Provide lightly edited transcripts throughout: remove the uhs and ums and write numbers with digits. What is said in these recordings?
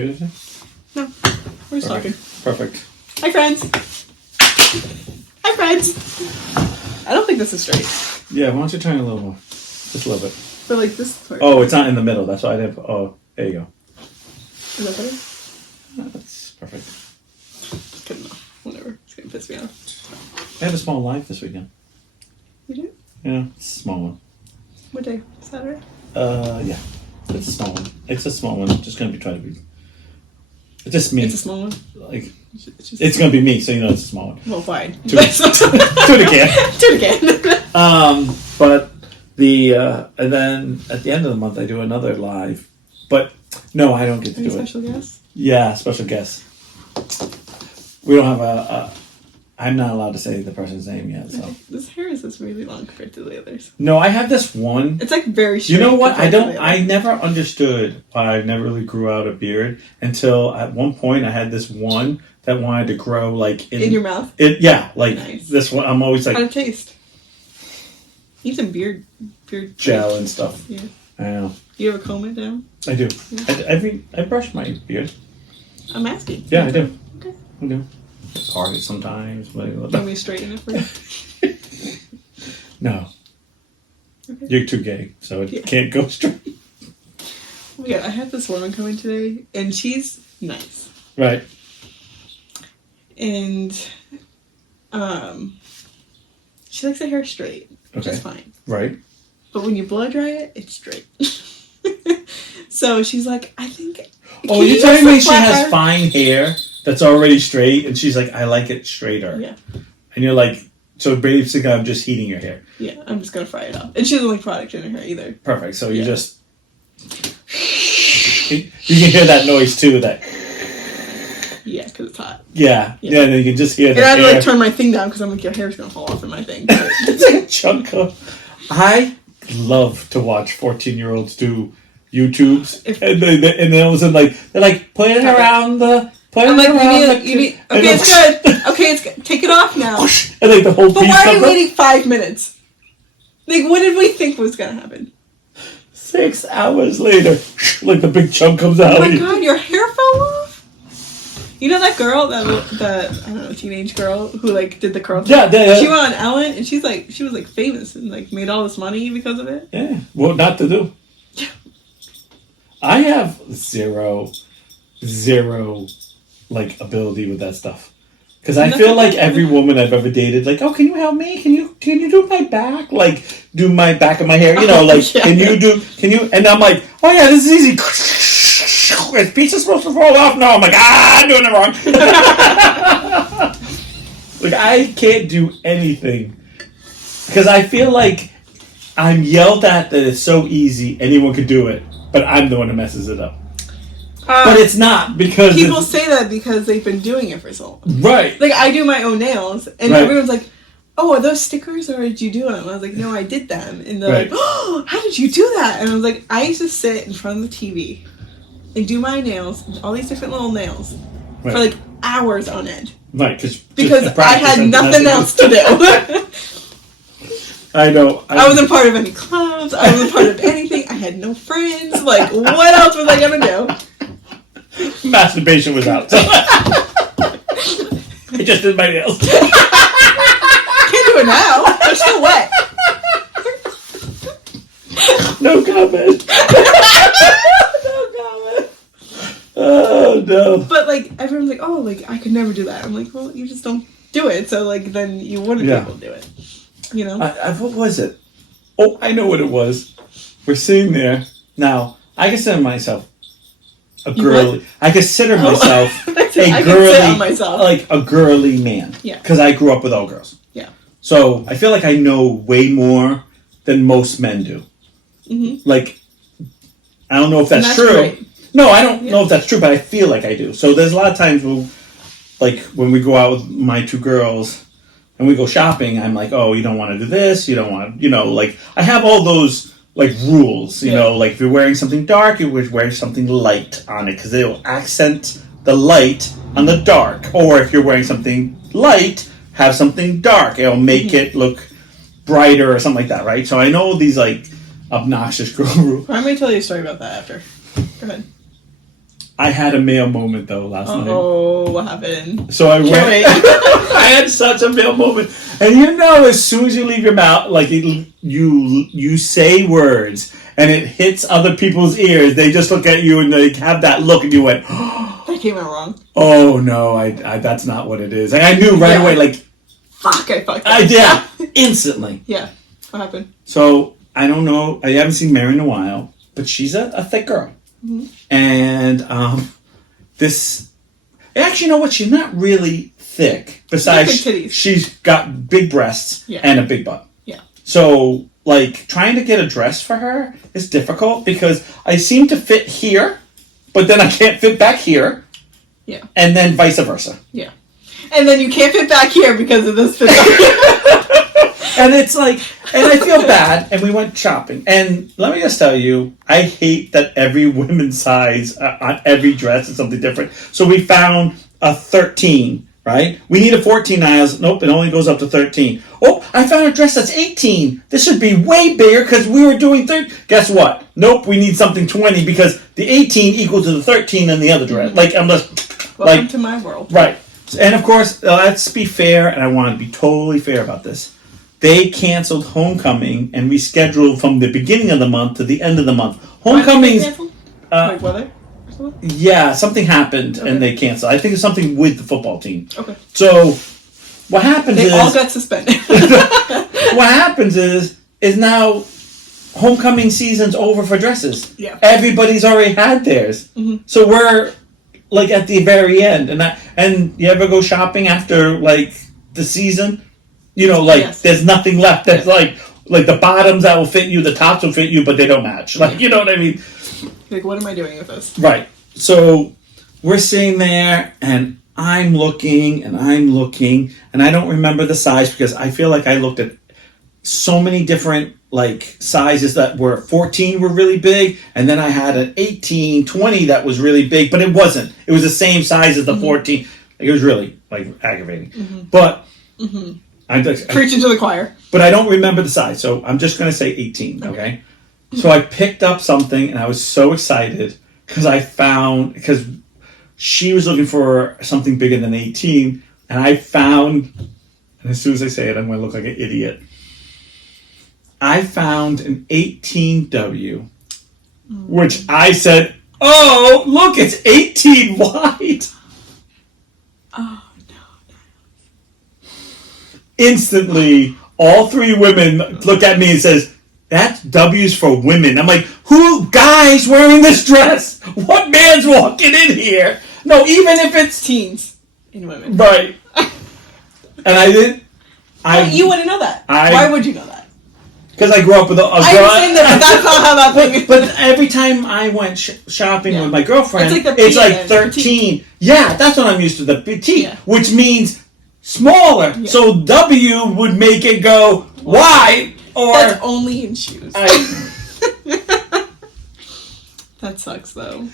computer today? No. We're just talking. Perfect. Hi, friends. Hi, friends. I don't think this is straight. Yeah, why don't you turn it a little more? Just a little bit. But like this part. Oh, it's not in the middle. That's why I didn't. Oh, there you go. Is that better? That's perfect. Good enough. Whatever. It's going to piss me off. I had a small live this weekend. You do? Yeah, it's a small one. What day? Saturday? Yeah. It's a small one. It's a small one. Just gonna be trying to be. It's just me. It's a small one. Like, it's gonna be me, so you know it's a small one. Well, fine. To the can. To the can. But the and then at the end of the month I do another live, but no, I don't get to do it. Special guest? Yeah, special guest. We don't have a. I'm not allowed to say the person's name yet, so. This hair is just really long compared to the others. No, I have this one. It's like very straight. You know what? I never understood why I never really grew out a beard until at one point I had this one that wanted to grow like in your mouth. Yeah, like nice. This one. I'm always like. How does it taste? Need some beard gel and stuff. Yeah. I know. You ever comb it down? I do. Yeah. I brush my beard. I'm asking. Yeah, I do. Okay. I do. It's hard sometimes, but Can we straighten it for you? No. Okay. You're too gay, so it can't go straight. Oh my God, I had this woman come in today, and she's nice. Right. And she likes her hair straight, which is fine. Right. But when you blow dry it, it's straight. So she's like, I think... Oh, you're telling me she has fine hair that's already straight, and she's like, I like it straighter. Yeah. And you're like, so basically I'm just heating your hair. Yeah, I'm just going to fry it up. And she doesn't like product in her hair either. Perfect. So you just... You can hear that noise too, that... Yeah, because it's hot. Yeah, and then you can just hear that. And I had to like turn my thing down because I'm like, your hair's going to fall off in my thing. It's like a chunk of... I love to watch 14-year-olds do YouTubes, and then all of a sudden, like, they're like playing around the... I'm like, okay, it's good. Okay, it's good. Take it off now. And like the whole But why are you waiting 5 minutes? Like, what did we think was going to happen? 6 hours later, like the big chunk comes out. Oh my God, your hair fell off? You know that girl, that I don't know, teenage girl who like did the curl thing? Yeah. She went on Ellen, and she was like famous and like made all this money because of it. Yeah, what not to do? I have zero, like ability with that stuff. Because I feel like every woman I've ever dated, like, oh, can you help me? Can you do my back? Like, do my back of my hair? You know, like, can you? And I'm like, oh yeah, this is easy. Is pizza supposed to fall off? No, I'm like, I'm doing it wrong. Like, I can't do anything. Because I feel like I'm yelled at that it's so easy, anyone could do it. But I'm the one who messes it up. But it's not, because... People say that because they've been doing it for so long. Right. Like, I do my own nails, and everyone's like, oh, are those stickers, or did you do them? I was like, no, I did them. And they're like, oh, how did you do that? And I was like, I used to sit in front of the TV and do my nails, all these different little nails, for like hours on end. Right, because I had nothing else to do. I know. I wasn't part of any clubs. I wasn't part of anything. I had no friends. Like, what else was I going to do? Masturbation was out. So I just did my nails. Can't do it now. They're still wet. No comment. No comment. Oh, no. But, like, everyone's like, oh, like, I could never do that. I'm like, well, you just don't do it. So, like, then you wouldn't be able to do it. You know? What was it? Oh, I know what it was. We're sitting there. Now, I consider myself a girly... I consider myself like a girly man. Yeah. Because I grew up with all girls. Yeah. So, I feel like I know way more than most men do. Mm-hmm. Like, I don't know if that's true. Great. No, I don't know if that's true, but I feel like I do. So, there's a lot of times when we go out with my two girls... and we go shopping, I'm like, oh, you don't want to do this, you don't want to, like, I have all those, like, rules, you know, like, if you're wearing something dark, you would wear something light on it, because it will accent the light on the dark, or if you're wearing something light, have something dark, it'll make it look brighter, or something like that, right? So I know these, like, obnoxious girl rules. I'm going to tell you a story about that after. Go ahead. I had a male moment though last night. Oh, what happened? So I went. wait. I had such a male moment, and as soon as you leave your mouth, like you say words, and it hits other people's ears, they just look at you and they have that look, and you went, That came out wrong. "Oh no, I that's not what it is." Like, I knew right away, like, fuck, I fucked up. yeah, instantly. Yeah, what happened? So I don't know. I haven't seen Mary in a while, but she's a thick girl. Mm-hmm. And this, actually, you know what? She's not really thick. Besides, she's got big breasts and a big butt. Yeah. So, like, trying to get a dress for her is difficult because I seem to fit here, but then I can't fit back here. Yeah. And then vice versa. Yeah. And then you can't fit back here because of this fit. And it's like, and I feel bad, and we went shopping. And let me just tell you, I hate that every women's size on every dress is something different. So we found a 13, right? We need a 14 now. Nope, it only goes up to 13. Oh, I found a dress that's 18. This should be way bigger because we were doing 30. Guess what? Nope, we need something 20 because the 18 equal to the 13 in the other dress. Like, I'm just... Welcome to my world. Right. And of course, let's be fair, and I want to be totally fair about this. They canceled Homecoming and rescheduled from the beginning of the month to the end of the month. Homecoming's... Like weather or something? Yeah, something happened and they canceled. I think it's something with the football team. Okay. So, what happens They all got suspended. What happens is now Homecoming season's over for dresses. Yeah. Everybody's already had theirs. Mm-hmm. So we're, like, at the very end. And you ever go shopping after, like, the season? There's nothing left. That's like the bottoms that will fit you, the tops will fit you, but they don't match. Like, you know what I mean? Like, what am I doing with this? Right. So we're sitting there, and I'm looking, and I don't remember the size because I feel like I looked at so many different, like, sizes that were 14 were really big, and then I had an 18, 20 that was really big, but it wasn't. It was the same size as the 14. It was really, like, aggravating. Mm-hmm. But... Mm-hmm. Preaching to the choir. But I don't remember the size, so I'm just going to say 18, okay? So I picked up something, and I was so excited because she was looking for something bigger than 18, and I found, and as soon as I say it, I'm going to look like an idiot. I found an 18W, which I said, oh, look, it's 18 wide. Oh. Instantly, all three women look at me and says, that's W's for women. I'm like, who guys wearing this dress? What man's walking in here? No, even if it's teens in women. Right. And I didn't. You wouldn't know that. Why would you know that? Because I grew up with a girl. I understand that, but that's not how that thing is. But every time I went shopping with my girlfriend, it's like 13. Yeah, that's what I'm used to, the petite, which means smaller. Yeah. So W would make it go Y, or... That's only in shoes. That sucks, though.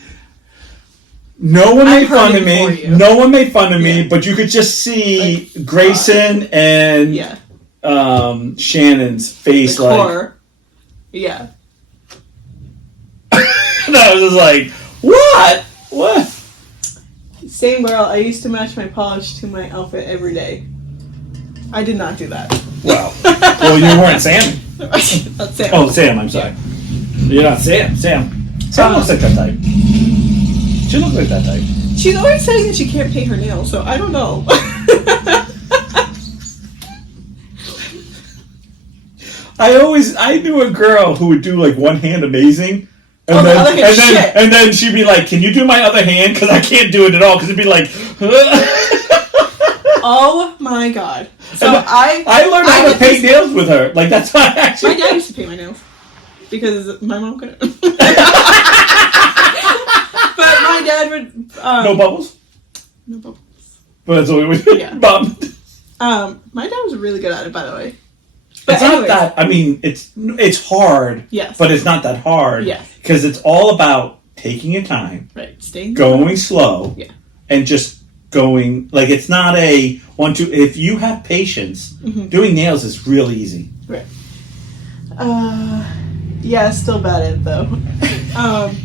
No one made fun of me. No one made fun of me, but you could just see like, Grayson and Shannon's face, the core. Yeah. And I was just like, what? What? Same girl. I used to match my polish to my outfit every day. I did not do that. Well, you weren't Sammy. Not Sam. Oh, Sam, I'm sorry. Yeah. You're not Sam. Sam looks like that type. She looks like that type. She's always saying that she can't paint her nails, so I don't know. I knew a girl who would do like one hand amazing. And then she'd be like, can you do my other hand? Because I can't do it at all. Because it'd be like... Oh my god. So I learned how to paint nails with her. Like, that's why I actually... My dad used to paint my nails. Because my mom couldn't. But my dad would... no bubbles? No bubbles. But that's what we would do. Yeah. My dad was really good at it, by the way. But it's not that... I mean, it's hard. Yes. But it's not that hard. Yes. Because it's all about taking your time. Right. Going slow. Yeah. And just going... Like, it's not a 1, 2... If you have patience, doing nails is real easy. Right. Yeah, still bad at it though.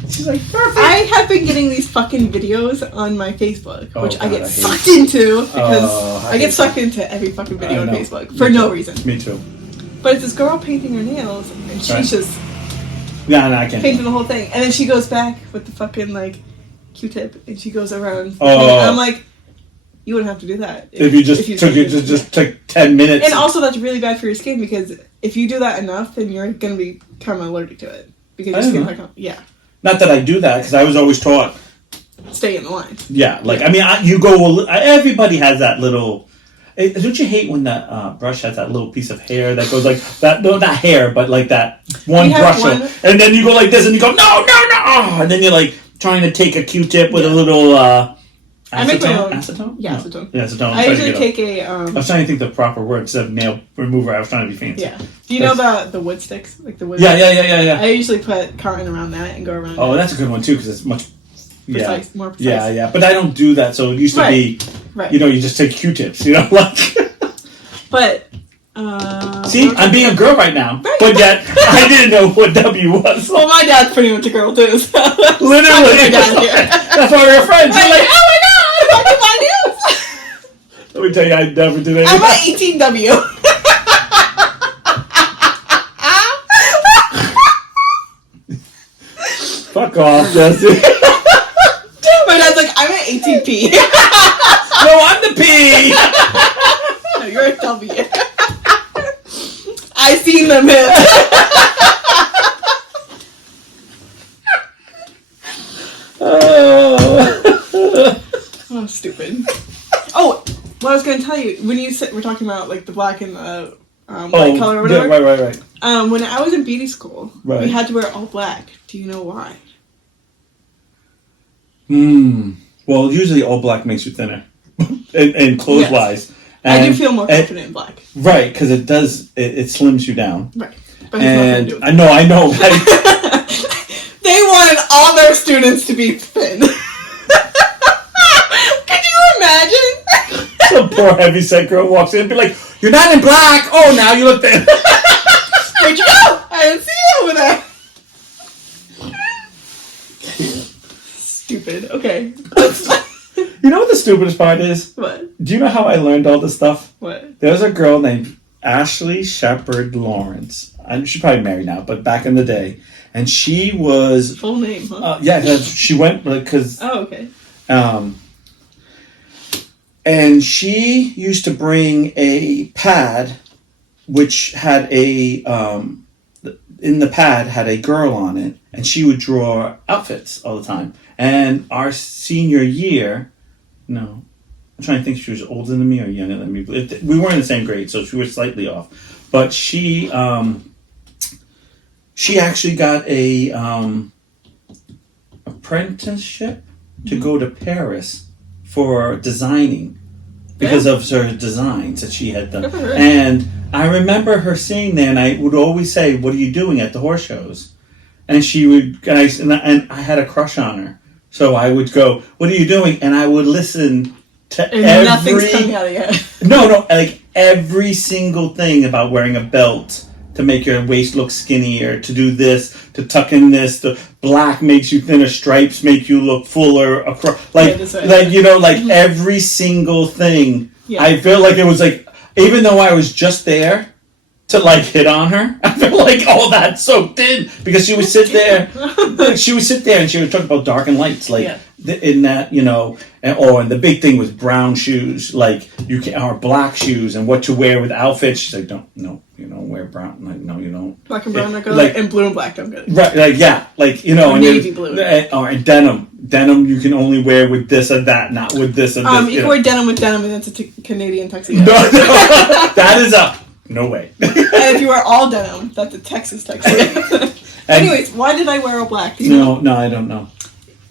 She's like, perfect. I have been getting these fucking videos on my Facebook, which I God, get I hate sucked into because I I get hate sucked into every fucking video I on know. Facebook for Me no too. reason. Me too. But it's this girl painting her nails, and she's Right. just Yeah, no, I can't. painting the whole thing, and then she goes back with the fucking like Q-tip, and she goes around. Oh. And I'm like, you wouldn't have to do that If you just took 10 minutes. And also, that's really bad for your skin because if you do that enough, then you're gonna become allergic to it because your skin's like, Not that I do that because I was always taught. Stay in the line. Yeah, like I mean, you go. Everybody has that little. Don't you hate when the brush has that little piece of hair that goes like that? No, not hair, but like that one brush, and then you go like this, and you go no, and then you're like trying to take a Q-tip with a little I make my own. acetone. Yeah, No. acetone. Yeah, acetone. I usually take a. I was trying to think the proper word instead of nail remover. I was trying to be fancy. Yeah. Do you know the wood sticks, like the wood? Yeah. I usually put cotton around that and go around. Oh, that's a good one too because it's much. Precise, more precise. Yeah. But I don't do that. So it used to be, right. you know, you just take Q-tips. You know, like. But. See, I'm being a girl right now, right. but yet I didn't know what W was. Well, my dad's pretty much a girl too. So Literally, that's why we're friends. You're like, oh my god, look at my nails. Let me tell you, I never did anything. I'm an 18W. Fuck off, Jesse. My dad's like, I'm an 18P. No, I'm the P. No, you're a W. I seen them hit. Oh, stupid. Oh, what I was gonna tell you when we're talking about like the black and the white color or whatever. Yeah, right. When I was in beauty school, Right. we had to wear all black. Do you know why? Well, usually all black makes you thinner, and clothes wise. I do feel more confident in black. Right, because it does. It slims you down. Right. But it's nothing to do with I know. Right? They wanted all their students to be thin. Could you imagine? Some poor heavyset girl walks in and be like, "You're not in black. Oh, now you look thin." Where'd you go? I didn't see you over there. Stupid. Okay. You know what the stupidest part is? What? Do you know how I learned all this stuff? What? There's a girl named Ashley Shepard Lawrence. She's probably married now, but back in the day, and she was Full name, huh? she went because. Oh, okay. And she used to bring a pad, which had in the pad had a girl on it, and she would draw outfits all the time. And our senior year, no, I'm trying to think if she was older than me or younger than me. We weren't in the same grade, so she was slightly off. But she actually got a apprenticeship to go to Paris for designing because of her designs that she had done. And I remember her sitting there, and I would always say, "What are you doing at the horse shows?" And she would, and I had a crush on her. So I would go, "What are you doing?" And I would listen to nothing's coming out of your head. No, like every single thing about wearing a belt to make your waist look skinnier, to do this, to tuck in this, the black makes you thinner, stripes make you look fuller, across, every single thing. Yeah. I feel like it was like, even though I was just there to like hit on her, I feel like all that soaked in because she would sit there. She would sit there and she would talk about dark and lights, in that, and the big thing was brown shoes, like or black shoes, and what to wear with outfits. She's like, you don't wear brown. Like, no, you don't. Black and brown, and blue and black don't go. Right, and navy blue, or denim. Denim you can only wear with this or that, not with this or this. You can wear denim with denim, and that's a Canadian tuxedo. No, that is no way. And if you wear all denim, that's a Texas tuxedo. Anyways, why did I wear all black? No, I don't know.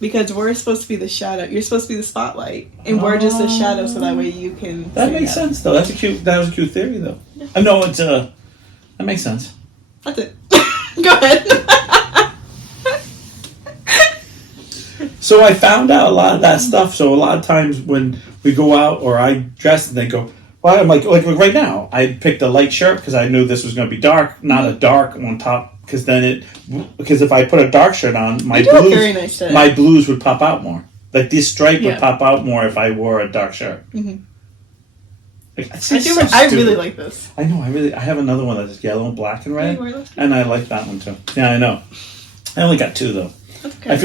Because we're supposed to be the shadow. You're supposed to be the spotlight, and we're just the shadow, so that way you can. That makes sense, though. That was a cute theory, though. Yeah. I know it's that makes sense. That's it. Go ahead. So I found out a lot of that stuff. So a lot of times when we go out or I dress and they go, well, I'm like right now, I picked a light shirt because I knew this was going to be dark, not a dark on top because if I put a dark shirt on, my You do look blues, very nice today. my blues would pop out more. Like this stripe would Yeah. pop out more if I wore a dark shirt. Mm-hmm. Like, it's I so really stupid. like this. I know. I have another one that's yellow, black, and red, Oh, you wear those? and I like that one too. Yeah, I know. I only got 2 though. That's okay. I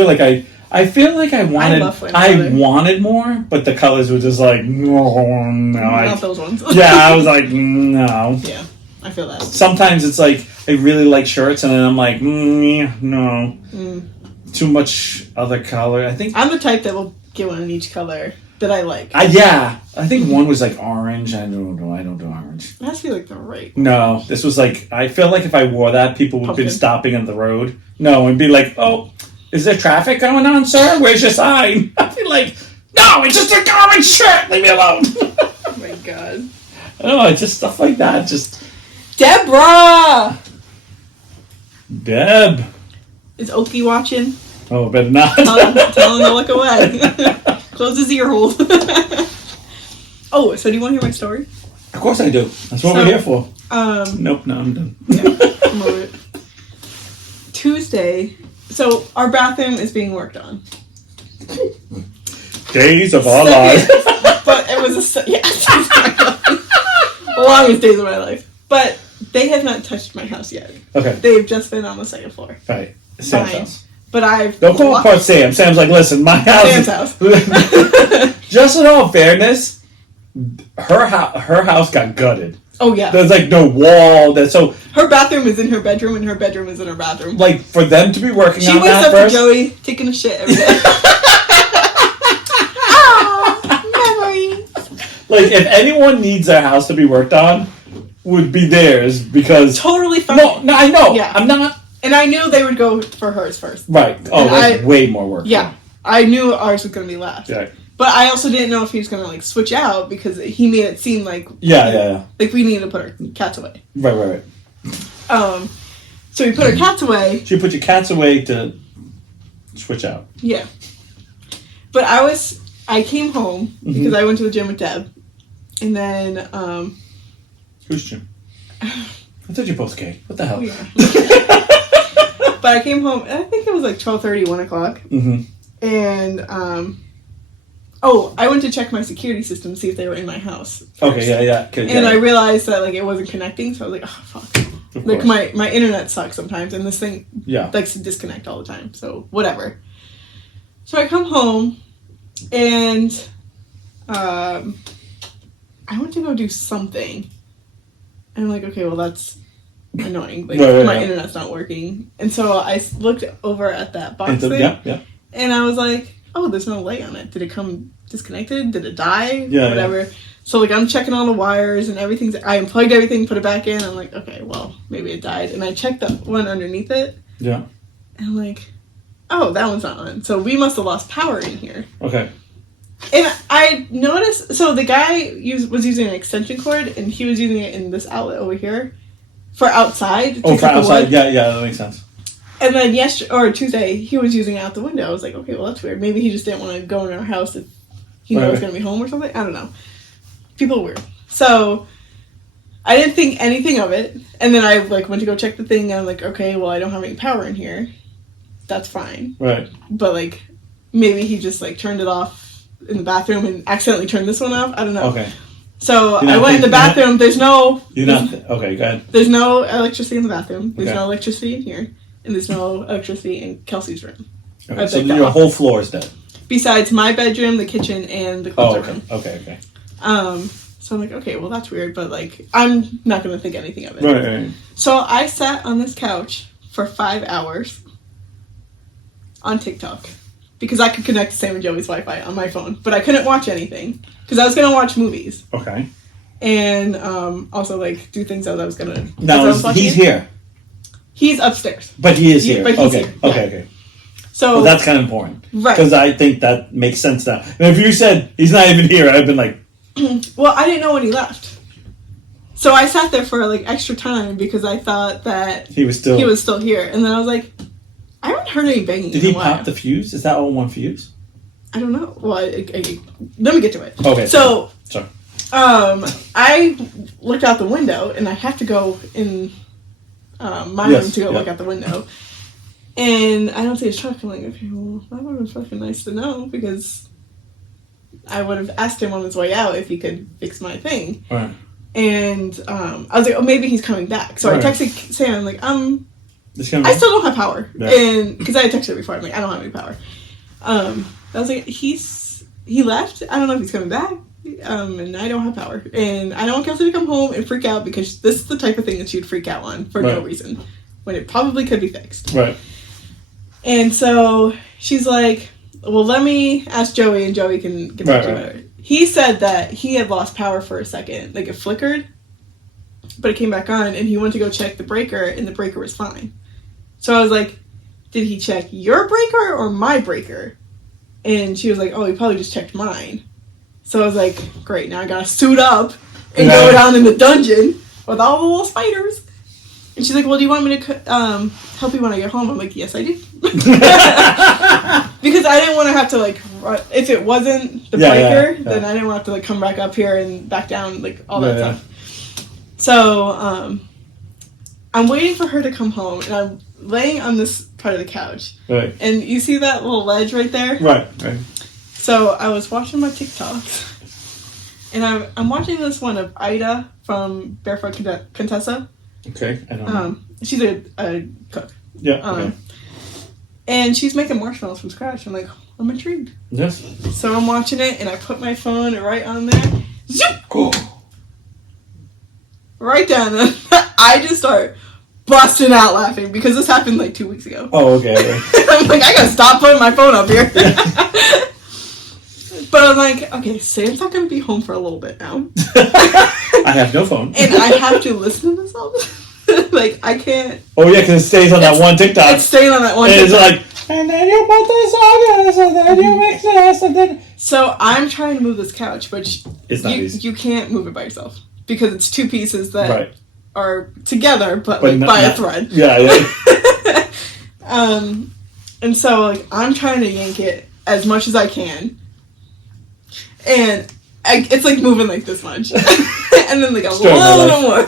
feel like I wanted love flame I color. wanted more, but the colors were just like no. Not those ones. Yeah, I was like no. Yeah, I feel that. Sometimes it's like I really like shirts, and then I'm like no, too much other color. I think I'm the type that will get one in each color that I like. I think one was like orange. I don't do orange. It has to be like the right. No, this was like I feel like if I wore that, people would have been Pumpkin. stopping on the road. No, and be like, oh. Is there traffic going on, sir? Where's your sign? I'd be like, no, it's just a orange shirt. Leave me alone. Oh my god. Oh, it's just stuff like that. Just Deborah! Deb. Is Oki watching? Oh, better not. Tell him to look away. Close his ear hole. Oh, so do you want to hear my story? Of course I do. That's what we're here for. Nope, no, I'm done. Yeah, I'm over it. Tuesday. So our bathroom is being worked on. Days of our lives. But it was the longest days of my life. But they have not touched my house yet. Okay. They've just been on the second floor. Right. Sam's Fine. house. But I've Don't call apart Sam. Sam's like, listen, my house. Sam's house. Just in all fairness, her house got gutted. Oh yeah. There's like no wall. So Her bathroom is in her bedroom, and her bedroom is in her bathroom. like for them to be working She on wakes that up first. to Joey taking a shit every day. Memories. Like if anyone needs their house to be worked on, would be theirs because Totally fine. no, I know. Yeah. I'm not And I knew they would go for hers first. right. Oh, And that's way more work. Yeah. I knew ours was going to be last. Yeah. But I also didn't know if he was going to like switch out because he made it seem like Yeah. like we needed to put our cats away. Right. So we put our cats away. So you put your cats away to switch out. Yeah. But I came home because I went to the gym with Deb. And then Who's Jim? I thought you both gay. What the hell? yeah. But I came home, and I think it was like 12:30, 1 o'clock. Mm-hmm. And I went to check my security system to see if they were in my house. Okay, yeah. And I realized that like it wasn't connecting, so I was like, oh fuck. Of Like course. my internet sucks sometimes, and this thing Yeah. likes to disconnect all the time. So whatever. So I come home, and I went to go do something, and I'm like, okay, well that's annoying. Like my internet's not working, and so I looked over at that box thing, Yeah. and I was like, oh, there's no light on it. Did it come disconnected? Did it die? Yeah, Whatever. So like I'm checking all the wires and everything. I unplugged everything, put it back in. I'm like, okay, well maybe it died. And I checked the one underneath it. Yeah. And I'm like, oh, that one's not on. So we must have lost power in here. Okay. And I noticed, so the guy was using an extension cord, and he was using it in this outlet over here for outside. Oh, to for cut the outside. wood. Yeah, that makes sense. And then Tuesday, he was using it out the window. I was like, okay, well that's weird. Maybe he just didn't want to go in our house if he knew I was going to be home or something. I don't know. People are weird. So I didn't think anything of it. And then I like went to go check the thing, and I'm like, okay, well I don't have any power in here. That's fine. Right. But like maybe he just like turned it off in the bathroom and accidentally turned this one off. I don't know. Okay. So I went in the bathroom. Okay, go ahead. There's no electricity in the bathroom. There's Okay. no electricity in here. And there's no electricity in Kelsey's room. Okay, so your whole floor is dead. Besides my bedroom, the kitchen, and the closet room. Okay. So I'm like, okay, well that's weird, but like I'm not gonna think anything of it. Right. So I sat on this couch for 5 hours on TikTok because I could connect to Sam and Joey's Wi-Fi on my phone, but I couldn't watch anything because I was gonna watch movies Okay. and also like do things that I was gonna. Now he's here, He's upstairs. but he is here. But he's Okay. here, yeah. Okay. So Well, that's kind of important, right. Because I think that makes sense now. And if you said he's not even here, I'd been like, Well, I didn't know when he left. So I sat there for like extra time because I thought that he was still here. And then I was like, I haven't heard any banging. Did in he a while. pop the fuse? Is that all one fuse? I don't know. Well, let me get to it. Okay. So, Sorry. I looked out the window and I have to go in my room to go look out the window. And I don't see his truck. I'm like, okay, well, that would have been fucking nice to know, because I would have asked him on his way out if he could fix my thing. Right. And I was like, oh, maybe he's coming back. So I texted Sam, like, I still don't have power. Yeah. And because I had texted her before, I'm like, I don't have any power. I was like, he left. I don't know if he's coming back. And I don't have power. And I don't want Kelsey to come home and freak out, because this is the type of thing that she'd freak out on for no reason, when it probably could be fixed. Right. And so she's like, well, let me ask Joey, and Joey can get back to her. He said that he had lost power for a second. Like, it flickered, but it came back on, and he went to go check the breaker, and the breaker was fine. So I was like, did he check your breaker or my breaker? And she was like, oh, he probably just checked mine. So I was like, great, now I gotta suit up and go down in the dungeon with all the little spiders. And she's like, well, do you want me to help you when I get home? I'm like, yes, I do. Because I didn't want to have to, like, if it wasn't the breaker, then I didn't want to have to, like, come back up here and back down, like, all that stuff. So, I'm waiting for her to come home, and I'm laying on this part of the couch. Right. And you see that little ledge right there? Right. So, I was watching my TikToks, and I'm watching this one of Ida from Barefoot Contessa. Okay, I don't know. She's a cook. Yeah. And she's making marshmallows from scratch. I'm like, I'm intrigued. Yes. So I'm watching it, and I put my phone right on there. Zip! Cool. Right down. I just start busting out laughing, because this happened like 2 weeks ago. Oh, okay. I'm like, I gotta stop putting my phone up here. But I'm like, okay, Sam's not gonna be home for a little bit now. I have no phone. And I have to listen to this all the time. Like, I can't. Oh, yeah, because it stays on that one TikTok. It's staying on that one TikTok. TikTok. It's like, and then you put this on this, and then you mix this, and then... So I'm trying to move this couch, but it's not easy. You can't move it by yourself, because it's two pieces that are together, but like, by a thread. Yeah. And so, like, I'm trying to yank it as much as I can. And it's like moving like this much. And then like a little more.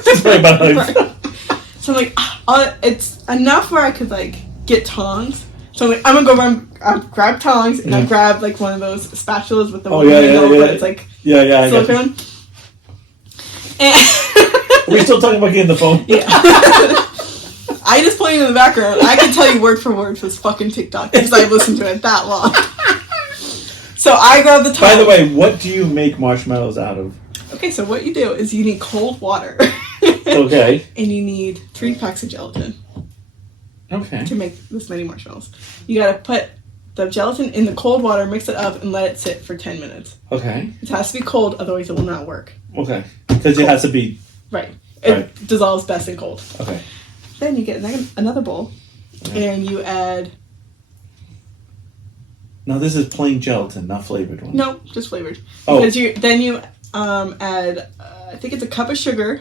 So I'm like, it's enough where I could like get tongs. So I'm like, I'm gonna go grab tongs, and I grab like one of those spatulas with the but it's like silicone. Are we still talking about getting the phone? Yeah. I just playing in the background. I can tell you word for word this fucking TikTok, because I've listened to it that long. So I grab the tongs. By the way, what do you make marshmallows out of? Okay, so what you do is you need cold water. Okay. And you need 3 packs of gelatin. Okay. To make this many marshmallows. You gotta put the gelatin in the cold water, mix it up, and let it sit for 10 minutes. Okay. It has to be cold, otherwise it will not work. Okay. Because it has to be... Right. It dissolves best in cold. Okay. Then you get another bowl, and you add... No, this is plain gelatin, not flavored one. No, just flavored. Because then you add, I think it's a cup of sugar.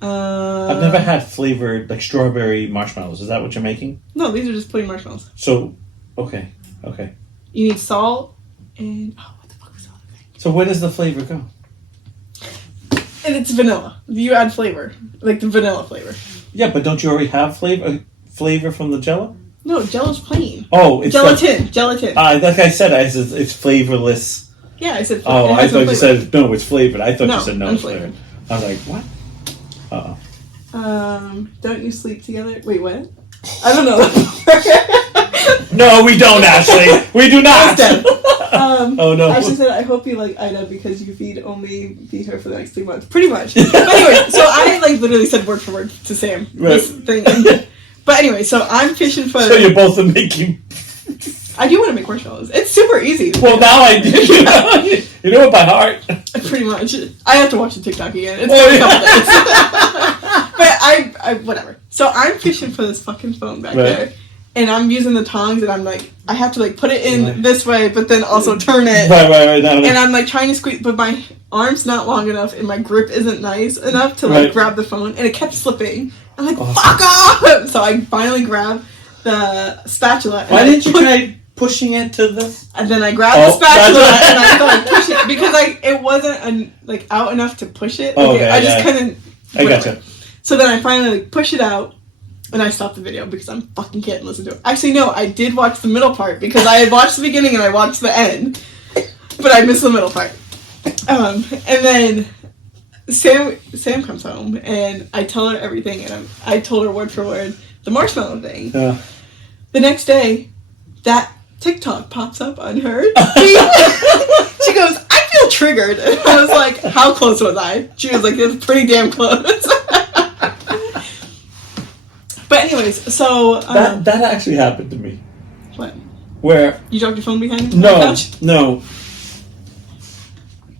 I've never had flavored, like, strawberry marshmallows. Is that what you're making? No, these are just plain marshmallows. So, okay. You need salt and... Oh, what the fuck was the other thing? So where does the flavor go? And it's vanilla. You add flavor. Like the vanilla flavor. Yeah, but don't you already have flavor from the Jello? No, Jello's plain. Oh, it's... Gelatin. Like I said, it's flavorless. Yeah, I said flavor. Oh, I thought you said, no, it's flavored. I thought you said no, it's flavored. I was like, what? Don't you sleep together? Wait, what? I don't know. No, we don't, Ashley. We do not. Oh, no. I just said, I hope you like Ida, because you only feed her for the next 3 months. Pretty much. But anyway, so I like literally said word for word to Sam. This thing. But anyway, so I'm fishing for... So you're both making... I do want to make marshmallows. It's super easy. Well, now I do. You know it by heart. Pretty much. I have to watch the TikTok again. It's been a couple days. But I whatever. So I'm fishing for this fucking phone back there. And I'm using the tongs, and I'm like, I have to like put it in this way, but then also turn it. Right. No. And I'm like trying to squeeze, but my arm's not long enough, and my grip isn't nice enough to like grab the phone, and it kept slipping. I'm like, fuck off! So I finally grabbed the spatula. Why didn't you try pushing it to the... And then I grabbed the spatula, and I started pushing it, because like it wasn't out enough to push it. Okay, I just couldn't... I gotcha. So then I finally push it out, and I stopped the video because I fucking can't listen to it. Actually, no, I did watch the middle part because I had watched the beginning and I watched the end, but I missed the middle part. And then Sam comes home, and I tell her everything, and I told her word for word the marshmallow thing. Yeah. The next day, that TikTok pops up on her feed. She goes, I feel triggered. And I was like, how close was I? She was like, it's pretty damn close. But anyways, so... that actually happened to me. What? Where... You dropped your phone behind the No, couch? no.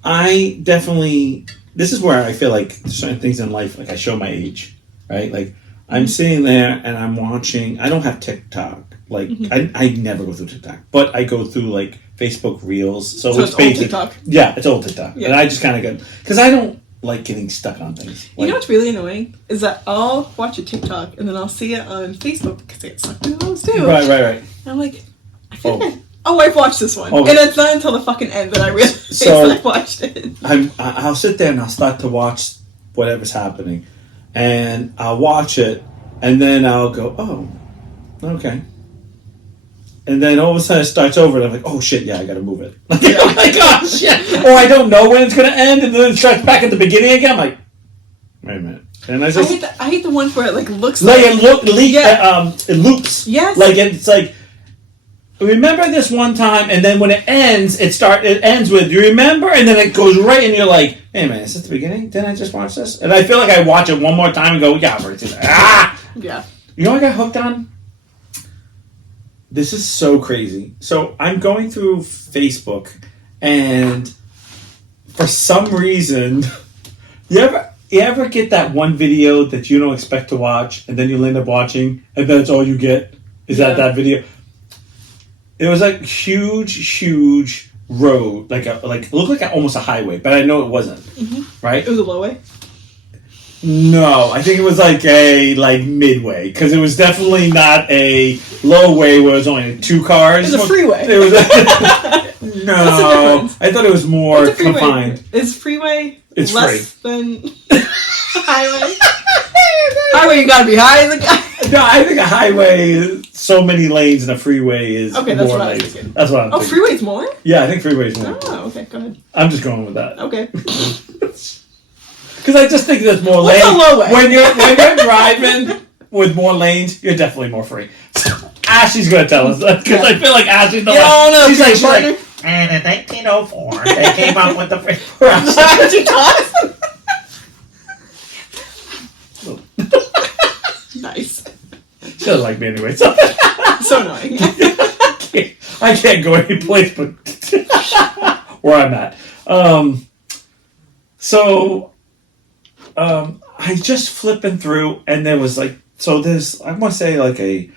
I definitely... This is where I feel like certain things in life, like I show my age, right? Like, I'm sitting there and I'm watching... I don't have TikTok. Like, I never go through TikTok. But I go through, like, Facebook Reels. So it's old basic. TikTok. Yeah, it's old TikTok. Yeah. And I just kind of go... Because I don't like getting stuck on things. You know what's really annoying? Is that I'll watch a TikTok and then I'll see it on Facebook because I get stuck in those too. Right. And I'm like, I feel like I've watched this one. Oh. And it's not until the fucking end that I realize So, that I've watched it. I'll sit there and I'll start to watch whatever's happening. And I'll watch it and then I'll go, oh, okay. And then all of a sudden it starts over and I'm like, oh shit, yeah, I gotta move it. Like, oh my god, shit. Or I don't know when it's gonna end and then it starts back at the beginning again. I'm like, wait a minute. And I just... I hate the ones where it like looks like like... it loops. Yes. Like it's like, remember this one time and then when it ends, it ends with, you remember? And then it goes right and you're like, hey man, is this the beginning? Didn't I just watch this? And I feel like I watch it one more time and go, yeah, I've already seen that. Ah! Yeah. You know what I got hooked on? This is so crazy. So I'm going through Facebook, and for some reason, you ever get that one video that you don't expect to watch, and then you end up watching, and then it's all you get is that video. It was like huge road, like it looked like almost a highway, but I know it wasn't. Mm-hmm. Right? It was a lowway. No, I think it was like a midway because it was definitely not a low way where it was only 2 cars. It was a freeway. It was no, I thought it was more confined. Is freeway it's less free. than highway? Highway, you gotta be high as a guy. No, I think a highway is so many lanes and a freeway is okay. That's more what I was lanes. thinking. That's what I'm thinking. Oh, freeway's more? Yeah, I think freeway's more. Oh, okay. Go ahead. I'm just going with that. Okay. Because I just think there's more What's lanes. a low way? When you're driving with more lanes, you're definitely more free. Ashley's gonna tell us that because I feel like Ashley's the one. No, She's like, and in 1904 they came up with the free. Nice. She doesn't like me anyway. So, so annoying. I can't go any place but where I'm at. I just flipping through, and there was like, so there's, I want to say like it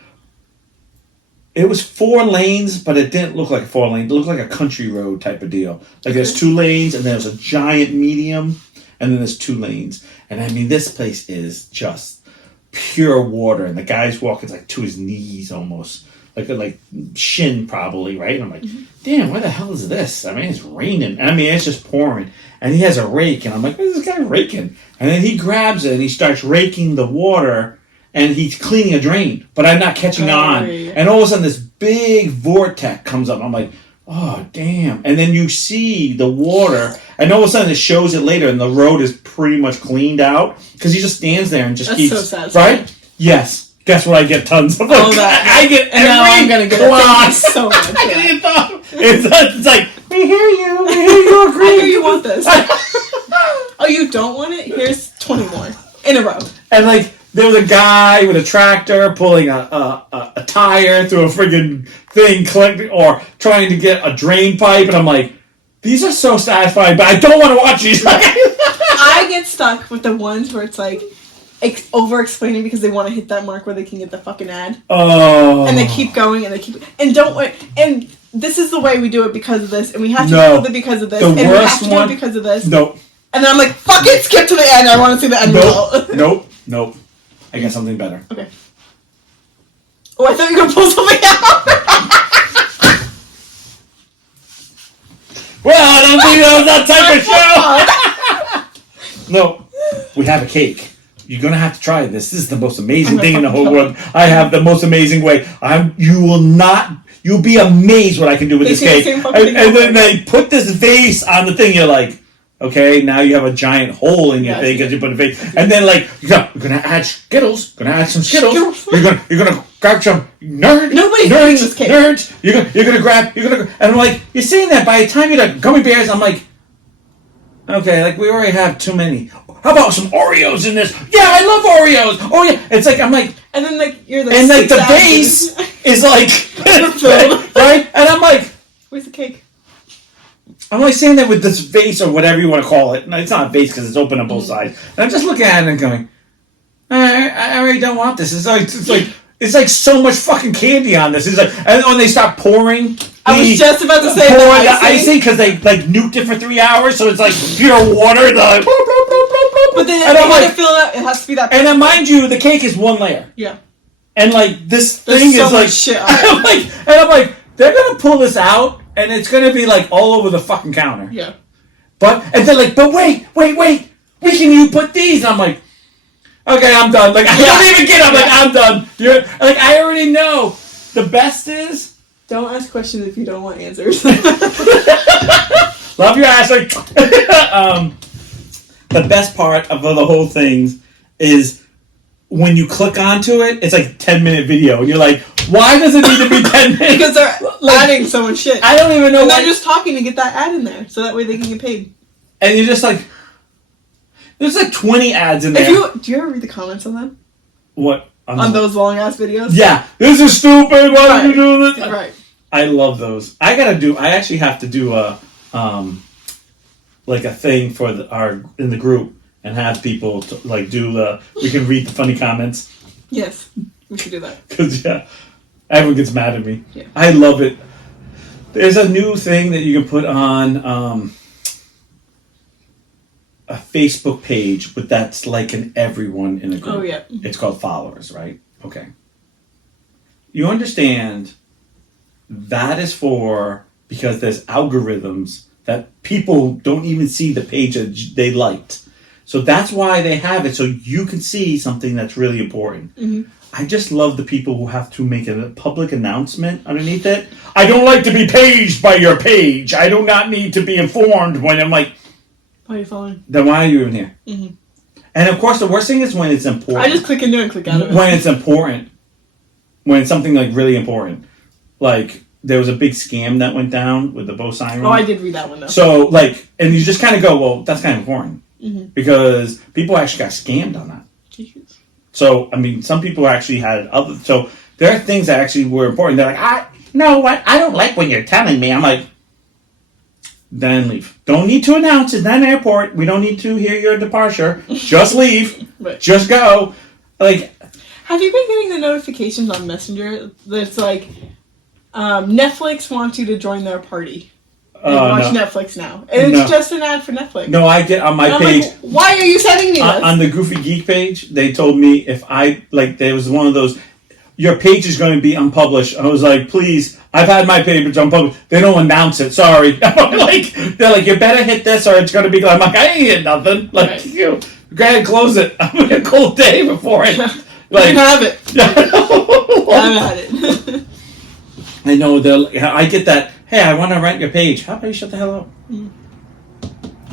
was 4 lanes, but it didn't look like 4 lanes. It looked like a country road type of deal. Like there's 2 lanes, and there's a giant medium, and then there's 2 lanes. And I mean, this place is just pure water, and the guy's walking like to his knees almost. Like shin probably, right? And I'm like, damn, why the hell is this? I mean, it's raining. I mean, it's just pouring. And he has a rake, and I'm like, what is this guy raking? And then he grabs it, and he starts raking the water, and he's cleaning a drain. But I'm not catching on. Yeah. And all of a sudden, this big vortex comes up. I'm like, oh, damn. And then you see the water, and all of a sudden, it shows it later, and the road is pretty much cleaned out. Because he just stands there and just keeps... That's so satisfying. Right? Yes. Guess what? I get tons of. Oh, that. I get and now I'm gonna get class. so much. I get it's like we hear you. We hear you agree. I hear you want this. Oh, you don't want it? Here's 20 more in a row. And like there was a guy with a tractor pulling a tire through a friggin' thing, collecting or trying to get a drain pipe, and I'm like, these are so satisfying, but I don't want to watch these. I get stuck with the ones where it's like over-explaining because they want to hit that mark where they can get the fucking ad. Oh. And they keep going and they keep... And don't wait. And this is the way we do it because of this. And we have to do it because of this. The and worst we have to do one, it because of this. Nope. And then I'm like, fuck it, skip to the end. I want to see the end result. Nope. I got something better. Okay. Oh, I thought you were going to pull something out. Well, I don't think that was that type of show. No. We have a cake. you're gonna have to try this. This is the most amazing thing in the whole world. I have the most amazing way. You'll be amazed what I can do with this cake. And then they put this vase on the thing. You're like, okay, now you have a giant hole in your thing because you put a vase. And then like, you're gonna add Skittles. Gonna add some Skittles. You're gonna grab some nerds. You're gonna grab. And I'm like, you're saying that by the time you're the gummy bears, I'm like, okay, like we already have too many. How about some Oreos in this? Yeah, I love Oreos. Oh yeah, it's like I'm like, and then like you're the and like the base is like right, and I'm like, where's the cake? I'm like saying that with this vase or whatever you want to call it. No, it's not a vase because it's open on both sides. And I'm just looking at it and going, I already don't want this. It's like so much fucking candy on this. It's like, and when they start pouring. I was just about to say the icing because they like nuked it for 3 hours, so it's like pure water. But then and I'm like, fill it up. It has to be that. And then, mind you, the cake is one layer. Yeah. And like this thing is like shit. I'm like, they're gonna pull this out, and it's gonna be like all over the fucking counter. Yeah. But wait, we can you put these? And I'm like, okay, I'm done. Like I don't even get. I'm like, I'm done. Like I already know. The best is. Don't ask questions if you don't want answers. Love your ass. The best part of the whole thing is when you click onto it, it's like a 10-minute video. And you're like, why does it need to be 10 minutes? Because they're adding so much shit. I don't even know and they're just talking to get that ad in there. So that way they can get paid. And you're just like, there's like 20 ads in there. Do you ever read the comments on them? What? On those long ass videos? Yeah. This is stupid. Why are you doing this? Right. I love those. I actually have to do a thing for in the group and have people we can read the funny comments. Yes. We should do that. Because everyone gets mad at me. Yeah. I love it. There's a new thing that you can put on a Facebook page, but that's like an everyone in a group. Oh, yeah. It's called followers, right? Okay. You understand that is because there's algorithms that people don't even see the page that they liked. So that's why they have it, so you can see something that's really important. Mm-hmm. I just love the people who have to make a public announcement underneath it. I don't like to be paged by your page. I do not need to be informed when I'm like, why are you following? Then why are you even here? Mm-hmm. And of course, the worst thing is when it's important. I just click into it and click out of it. When it's important. When it's something like really important. Like, there was a big scam that went down with the Bo Siren. Oh, I did read that one though. So, and you just kind of go, well, that's kind of important. Mm-hmm. Because people actually got scammed on that. Jeez. So, I mean, some people actually had so there are things that actually were important. They're like, no, what? I don't like when you're telling me. I'm like, then leave. Don't need to announce it's not an airport. We don't need to hear your departure. Just leave. Right. Just go. Like, have you been getting the notifications on Messenger that's like, Netflix wants you to join their party and watch Netflix now? And it's just an ad for Netflix. No, I get on my page. Like, why are you sending me this? On the Goofy Geek page, they told me if there was one of those, your page is going to be unpublished. I was like, please, I've had my page unpublished. They don't announce it. Sorry. They're like, you better hit this or it's going to be. I'm like, I ain't hit nothing. Like, right. You go ahead and close it. I'm going to call day before it. You can have it. I've had it. I know. I get that. Hey, I want to rent your page. How about you shut the hell up? Mm.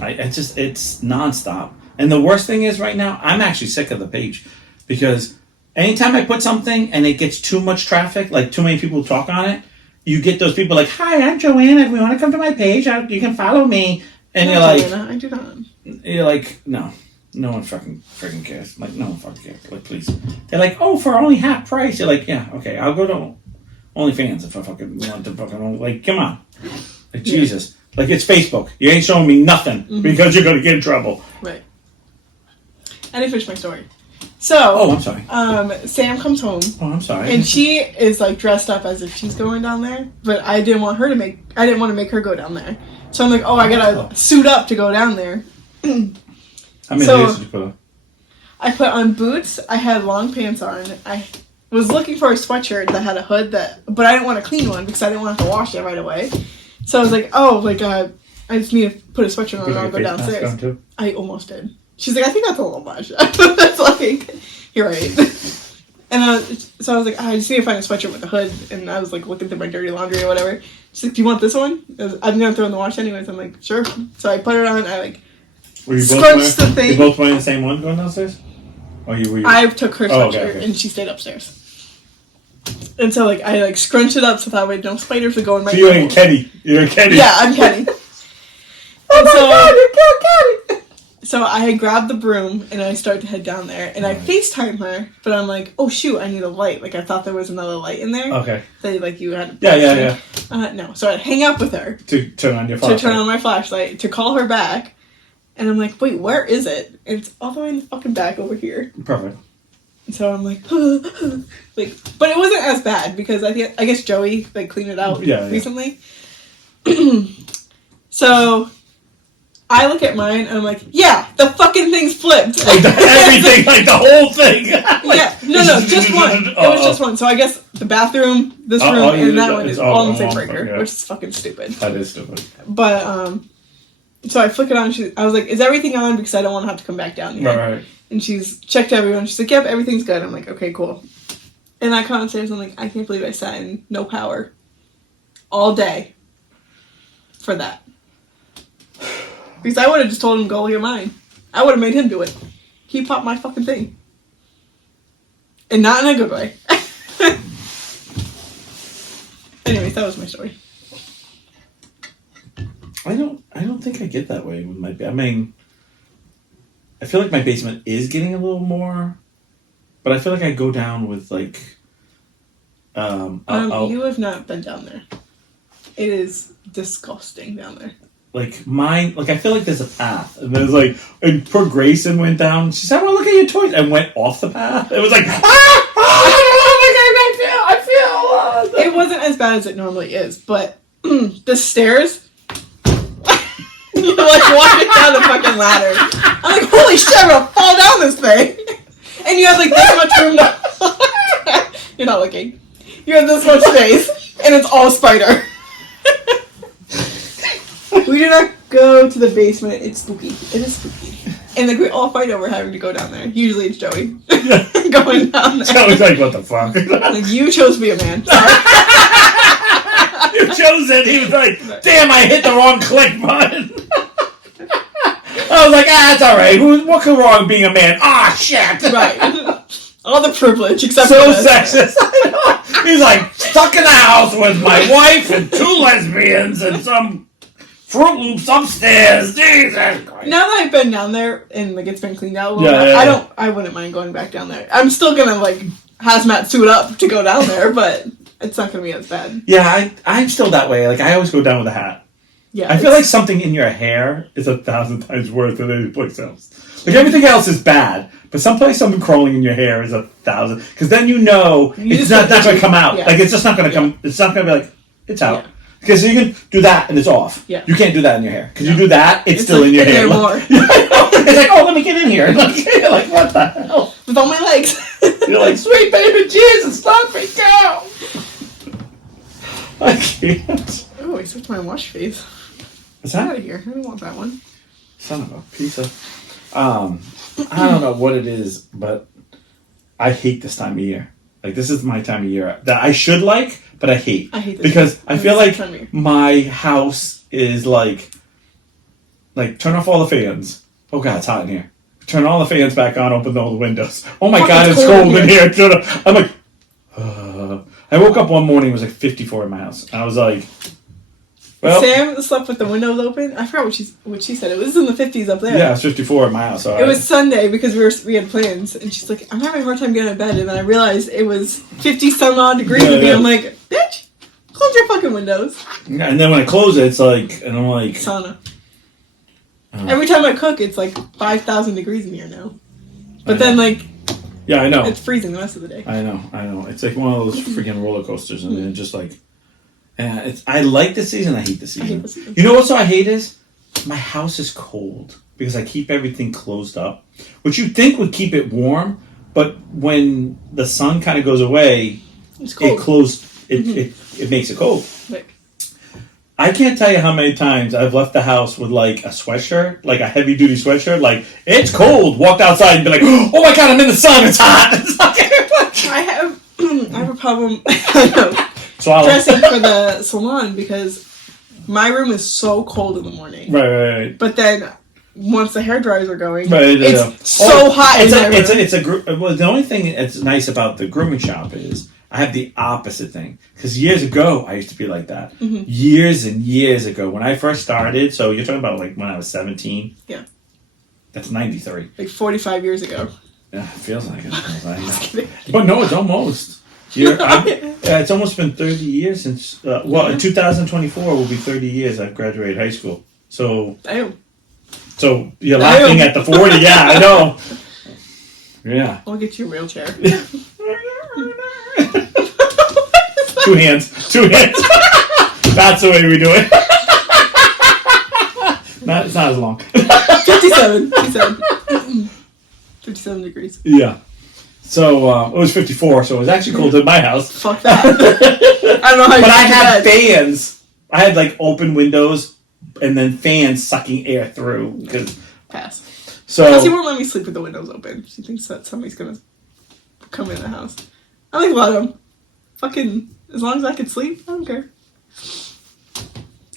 It's nonstop. And the worst thing is right now, I'm actually sick of the page because anytime I put something and it gets too much traffic, like too many people talk on it, you get those people like, "Hi, I'm Joanna. If you want to come to my page, you can follow me." And you're like, Joanna, I do not. You're like, no one fucking cares. Like, no one fucking cares. Like, please. They're like, oh, for only half price. You're like, yeah, okay, I'll go to OnlyFans if I fucking want to fucking, like, come on. Like, Jesus. Like, it's Facebook. You ain't showing me nothing because you're going to get in trouble. Right. I didn't finish my story. So, I'm sorry. Sam comes home. Oh, I'm sorry. And she is like dressed up as if she's going down there, but I didn't want to make her go down there. So I'm like, I gotta suit up to go down there. How many layers did you put on? I put on boots. I had long pants on. I was looking for a sweatshirt that had a hood but I didn't want a clean one because I didn't want to have to wash it right away. So I was like, I just need to put a sweatshirt on and I'll go downstairs. I almost did. She's like, I think that's a little much. That's like, you're right. And so I was like, I just need to find a sweatshirt with a hood. And I was like looking through my dirty laundry or whatever. She's like, do you want this one? I'm going to throw it in the wash anyways. I'm like, sure. So I put it on. I like scrunched the thing. You both wearing the same one going downstairs? Or were you? I took her sweatshirt okay. and she stayed upstairs. And so like I like scrunched it up so that way no spiders would go in my. So you're in Kenny. You're Kenny. Yeah, I'm Kenny. Oh my God, you killed Kenny! So I grabbed the broom and I start to head down there and I FaceTime her, but I'm like, oh shoot, I need a light. Like I thought there was another light in there. Okay. That like you had. Yeah. No, so I'd hang up with her to turn on your flashlight. To turn on my flashlight to call her back, and I'm like, wait, where is it? And it's all the way in the fucking back over here. Perfect. So I'm like, like, but it wasn't as bad because I guess Joey like cleaned it out recently. So I look at mine and I'm like, yeah, the fucking thing's flipped. Like everything, like the whole thing. Like, yeah, no, just one. It was just one. So I guess the bathroom, this room, and that one is all in the same breaker, which is fucking stupid. That is stupid. But so I flick it on. I was like, is everything on? Because I don't want to have to come back down here. Right. And she's checked everyone. She's like, yep, everything's good. I'm like, okay, cool. And I come downstairs and I'm like, I can't believe I sat in no power all day for that. Because I would have just told him, go look at mine. I would have made him do it. He popped my fucking thing. And not in a good way. Anyways, that was my story. I don't think I get that way with my. I mean, I feel like my basement is getting a little more, but I feel like I go down with like. You have not been down there. It is disgusting down there. Like mine, like I feel like there's a path, and there's like, and poor Grayson went down. She said, "I want to look at your toys," and went off the path. It was like, I feel. It wasn't as bad as it normally is, but the stairs. You're like walking down the fucking ladder. I'm like, holy shit, I'm gonna fall down this thing. And you have like this much room to... You're not looking. You have this much space, and it's all spider. We do not go to the basement. It's spooky. It is spooky. And like we all fight over having to go down there. Usually it's Joey going down there. Joey's like, what the fuck? Like, you chose to be a man. Sorry. You chose it. He was like, damn, I hit the wrong click button. I was like, it's alright. What could wrong with being a man? Shit. Right. All the privilege, except so for sexist. I know. He's like, stuck in the house with my wife and 2 lesbians and some Fruit Loops upstairs. Jesus Christ. Now that I've been down there and like it's been cleaned out a little bit, I wouldn't mind going back down there. I'm still gonna like hazmat suit up to go down there, but it's not gonna be as bad. Yeah, I'm still that way. Like I always go down with a hat. Yeah, I feel like something in your hair is 1,000 times worse than any place else. Like everything else is bad, but someplace something crawling in your hair is 1,000. Because then you know it's not going to come out. Yeah. Like it's just not going to come. It's not going to be like it's out. Because you can do that and it's off. Yeah. You can't do that in your hair. Because you do that, it's still like in your hair. More. It's like, let me get in here. Like, like what the hell? With all my legs. You're like, sweet baby Jesus, let me go. I can't. Oh, I switched my wash face. What's that? Get out of here. I don't want that one. Son of a piece of... I don't know what it is, but I hate this time of year. Like, this is my time of year that I should like, but I hate. I hate this because I feel like my house is like, turn off all the fans. Oh, God, it's hot in here. Turn all the fans back on, open all the windows. Oh, my God, it's cold in here. I'm like, I woke up one morning, it was like 54 in my house. And I was like... Well, Sam slept with the windows open. I forgot what she said. It was in the 50s up there. Yeah, it's 54 at my house. It was Sunday because we had plans, and she's like, "I'm having a hard time getting out of bed." And then I realized it was 50 some odd degrees with me. I'm like, "Bitch, close your fucking windows." Yeah, and then when I close it, it's like, and I'm like, sauna. Every time I cook, it's like 5,000 degrees in here now. But then yeah, I know, it's freezing the rest of the day. I know. It's like one of those freaking roller coasters, and then just like. I like the season. I hate the season. You know what also I hate is my house is cold because I keep everything closed up, which you'd think would keep it warm, but when the sun kind of goes away, it's cold. It makes it cold. Right. I can't tell you how many times I've left the house with like a sweatshirt, like a heavy duty sweatshirt, like it's cold. Walked outside and be like, oh my god, I'm in the sun. It's hot. I have a problem Swallow. dressing for the salon because my room is so cold in the morning. Right. But then once the hair dryers are going, Right, it's so hot. It's a group. Well, the only thing that's nice about the grooming shop is I have the opposite thing. Because years ago, I used to be like that. Mm-hmm. Years and years ago, when I first started. So you're talking about like when I was 17. Yeah. That's 93. Like 45 years ago. Yeah, it feels like it. But no, it's almost. It's almost been 30 years since. In 2024 will be 30 years I've graduated high school. So. Damn. So you're laughing at the 40. Yeah, I know. Yeah. I'll get you a wheelchair. 2 hands. That's the way we do it. It's not as long. 57 degrees. Yeah. So it was 54, so it was actually cold in my house. Fuck that. I don't know how you But I had fans. I had like open windows and then fans sucking air through. Pass. So Plus, he won't let me sleep with the windows open. She thinks that somebody's gonna come in the house. I'm like, let him. Fucking, as long as I can sleep, I don't care.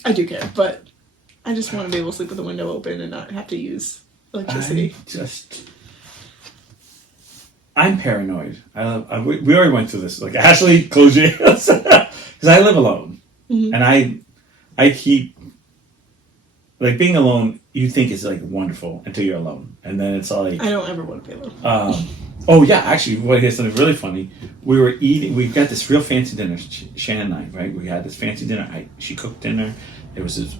I do care, but I just want to be able to sleep with the window open and not have to use electricity. I'm paranoid. We already went through this. Like, Ashley, close your ears. Because I live alone. Mm-hmm. And I keep... Like, being alone, you think is, like, wonderful until you're alone. And then it's like... I don't ever want to be alone. Oh, yeah, actually, here's something really funny. We got this real fancy dinner, Shannon and I, right? We had this fancy dinner. She cooked dinner. It was this...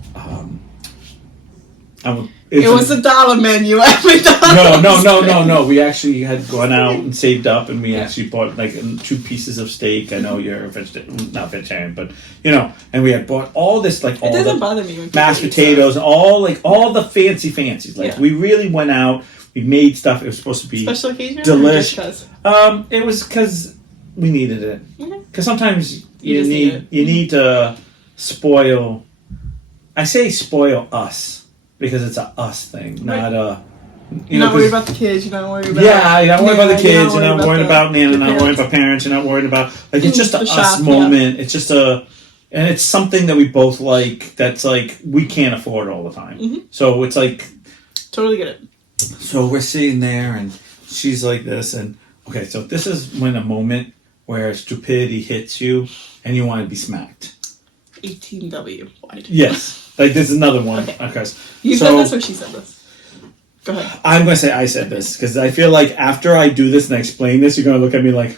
it was a dollar menu at McDonald's. No. We actually had gone out and saved up, and we actually bought like 2 pieces of steak. I know you're not vegetarian, but and we had bought all this like all it doesn't the bother me when mashed potatoes and all the fancies. Like we really went out. We made stuff. It was supposed to be special occasion, delicious. It was because we needed it. Because sometimes you need to spoil. I say spoil us. Because it's a us thing, not a... You're not worried about the kids, you're not worried about... Yeah, you're not worried about the kids, you're not worried about Nana, you're not worried about parents, you're not worried about... Like, it's just a us moment, it's just a... And it's something that we both like, that's like, we can't afford all the time. Mm-hmm. So it's like... Totally get it. So we're sitting there, and she's like this, and... Okay, so this is when a moment where stupidity hits you, and you want to be smacked. 18W wide. Yes. Like, this is another one. Okay. You said this or she said this? Go ahead. I'm going to say I said this, because I feel like after I do this and I explain this, you're going to look at me like,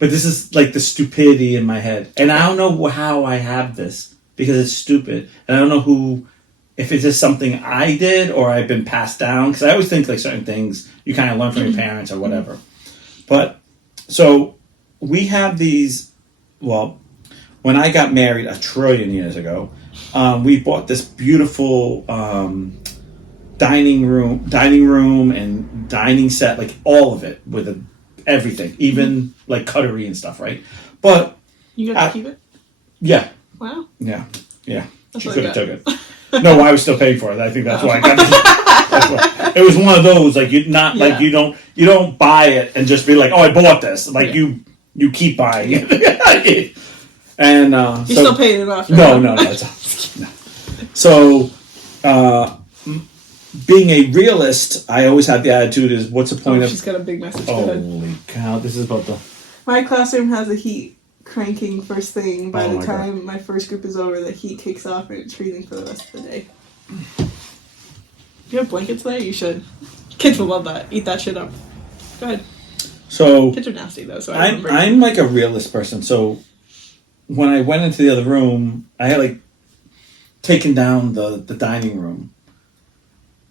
but this is like the stupidity in my head. And I don't know how I have this, because it's stupid. And I don't know if it's just something I did or I've been passed down, because I always think like certain things you kind of learn from your parents or whatever. But, so, we have these, well, when I got married 1 trillion years ago, we bought this beautiful dining room and dining set, like all of it with everything, even like cutlery and stuff, right? But you got to keep it? Yeah. Wow. Yeah. That's she could have took it. No, I was still paying for it. I think that's why I got it. It was one of those like you don't buy it and just be like, oh, I bought this. Like you keep buying it. And you're still paying it off. No. So, being a realist, I always have the attitude is, what's the point of... She's got a big message. Holy cow, this is about the... My classroom has a heat cranking first thing. By the time my first group is over, the heat kicks off and it's freezing for the rest of the day. You have blankets there? You should. Kids will love that. Eat that shit up. Go ahead. So... Kids are nasty, though, so I'm like a realist person, so... When I went into the other room, I had like taken down the dining room.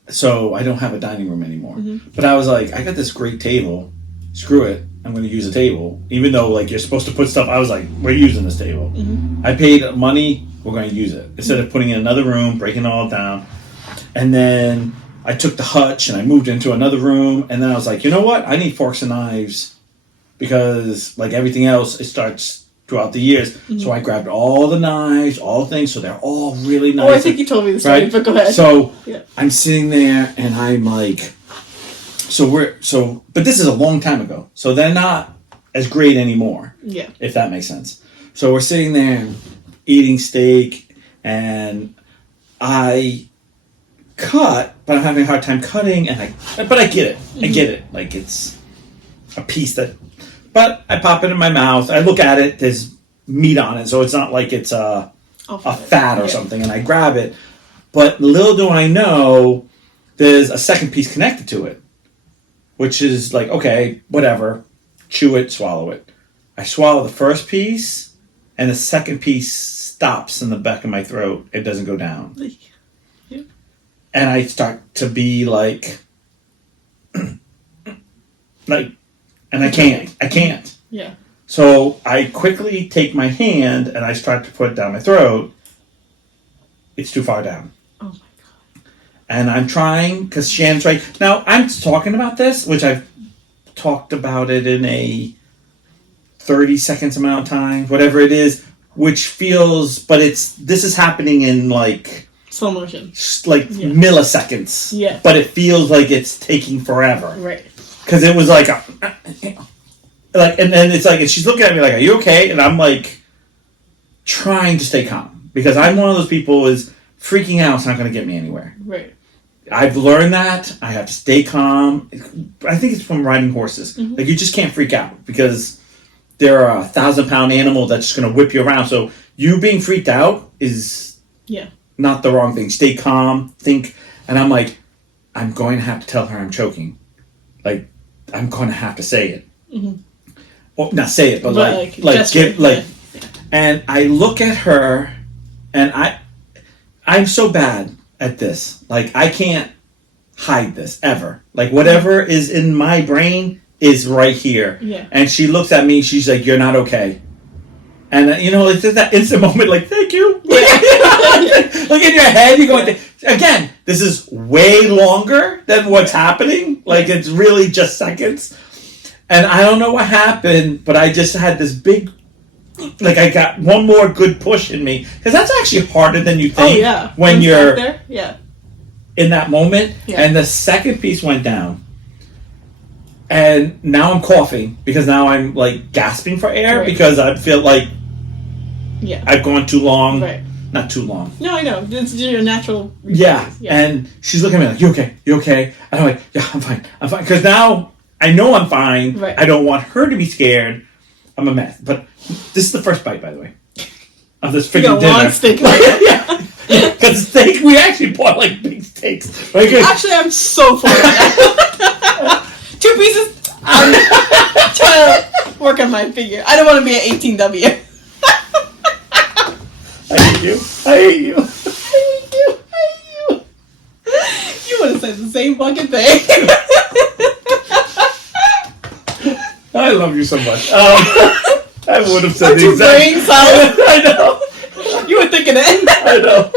So I don't have a dining room anymore. Mm-hmm. But I was like, I got this great table. Screw it. I'm going to use a table. Even though like you're supposed to put stuff, I was like, we're using this table. Mm-hmm. I paid money, we're going to use it. Instead of putting it in another room, breaking it all down. And then I took the hutch and I moved into another room. And then I was like, you know what? I need forks and knives. Because like everything else, it starts throughout the years. So I grabbed all the knives, all the things, so they're all really nice. Oh, I think you told me the story, but go ahead. So I'm sitting there and I'm like, but this is a long time ago, so they're not as great anymore. Yeah. If that makes sense. So we're sitting there eating steak, and I cut, but I'm having a hard time cutting, but I get it. I get it. Like, it's a piece but I pop it in my mouth. I look at it. There's meat on it, so it's not like it's a fat or something, and I grab it. But little do I know, there's a second piece connected to it, which is like, okay, whatever. Chew it, swallow it. I swallow the first piece, and the second piece stops in the back of my throat. It doesn't go down. Yeah. And I start to be like, and I can't. Yeah. So I quickly take my hand and I start to put it down my throat. It's too far down. Oh my God. And I'm trying, because Shannon's right. Now, I'm talking about this, which I've talked about it in a 30 seconds amount of time, whatever it is, which feels, but this is happening in like slow motion, like milliseconds. Yeah. But it feels like it's taking forever. Right. Because it was like, and then it's like, and she's looking at me like, "Are you okay?" And I'm like, trying to stay calm, because I'm one of those people is freaking out is not going to get me anywhere. Right. I've learned that I have to stay calm. I think it's from riding horses. Mm-hmm. Like, you just can't freak out, because they're a 1,000-pound animal that's just going to whip you around. So you being freaked out is not the wrong thing. Stay calm, think. And I'm like, I'm going to have to tell her I'm choking. Like, I'm going to have to say it. Mm-hmm. Well, not say it, but And I look at her, and I'm so bad at this. Like, I can't hide this ever. Like, whatever is in my brain is right here. Yeah. And she looks at me, she's like, "You're not okay." And it's just that instant moment, like, "Thank you." Yeah. Like, in your head, you're going, again, this is way longer than what's happening. Like, it's really just seconds. And I don't know what happened, but I just had this big, like, I got one more good push in me. Because that's actually harder than you think when you're there. in that moment. Yeah. And the second piece went down. And now I'm coughing, because now I'm, like, gasping for air, because I feel like I've gone too long. Right. Not too long. No, I know. It's your natural response. Yeah. And she's looking at me like, "You okay? You okay?" And I'm like, "Yeah, I'm fine. I'm fine." Because now I know I'm fine. Right. I don't want her to be scared. I'm a mess. But this is the first bite, by the way, of this freaking dinner. Long steak. Because steak, we actually bought, like, big steaks. Like, actually, I'm so full of that. 2 pieces. I'm trying to work on my figure. I don't want to be an 18W. I hate you. I hate you. I hate you. I hate you. You would have said the same fucking thing. I love you so much. I would have said the exact brain cells. I know. You were thinking it. I know.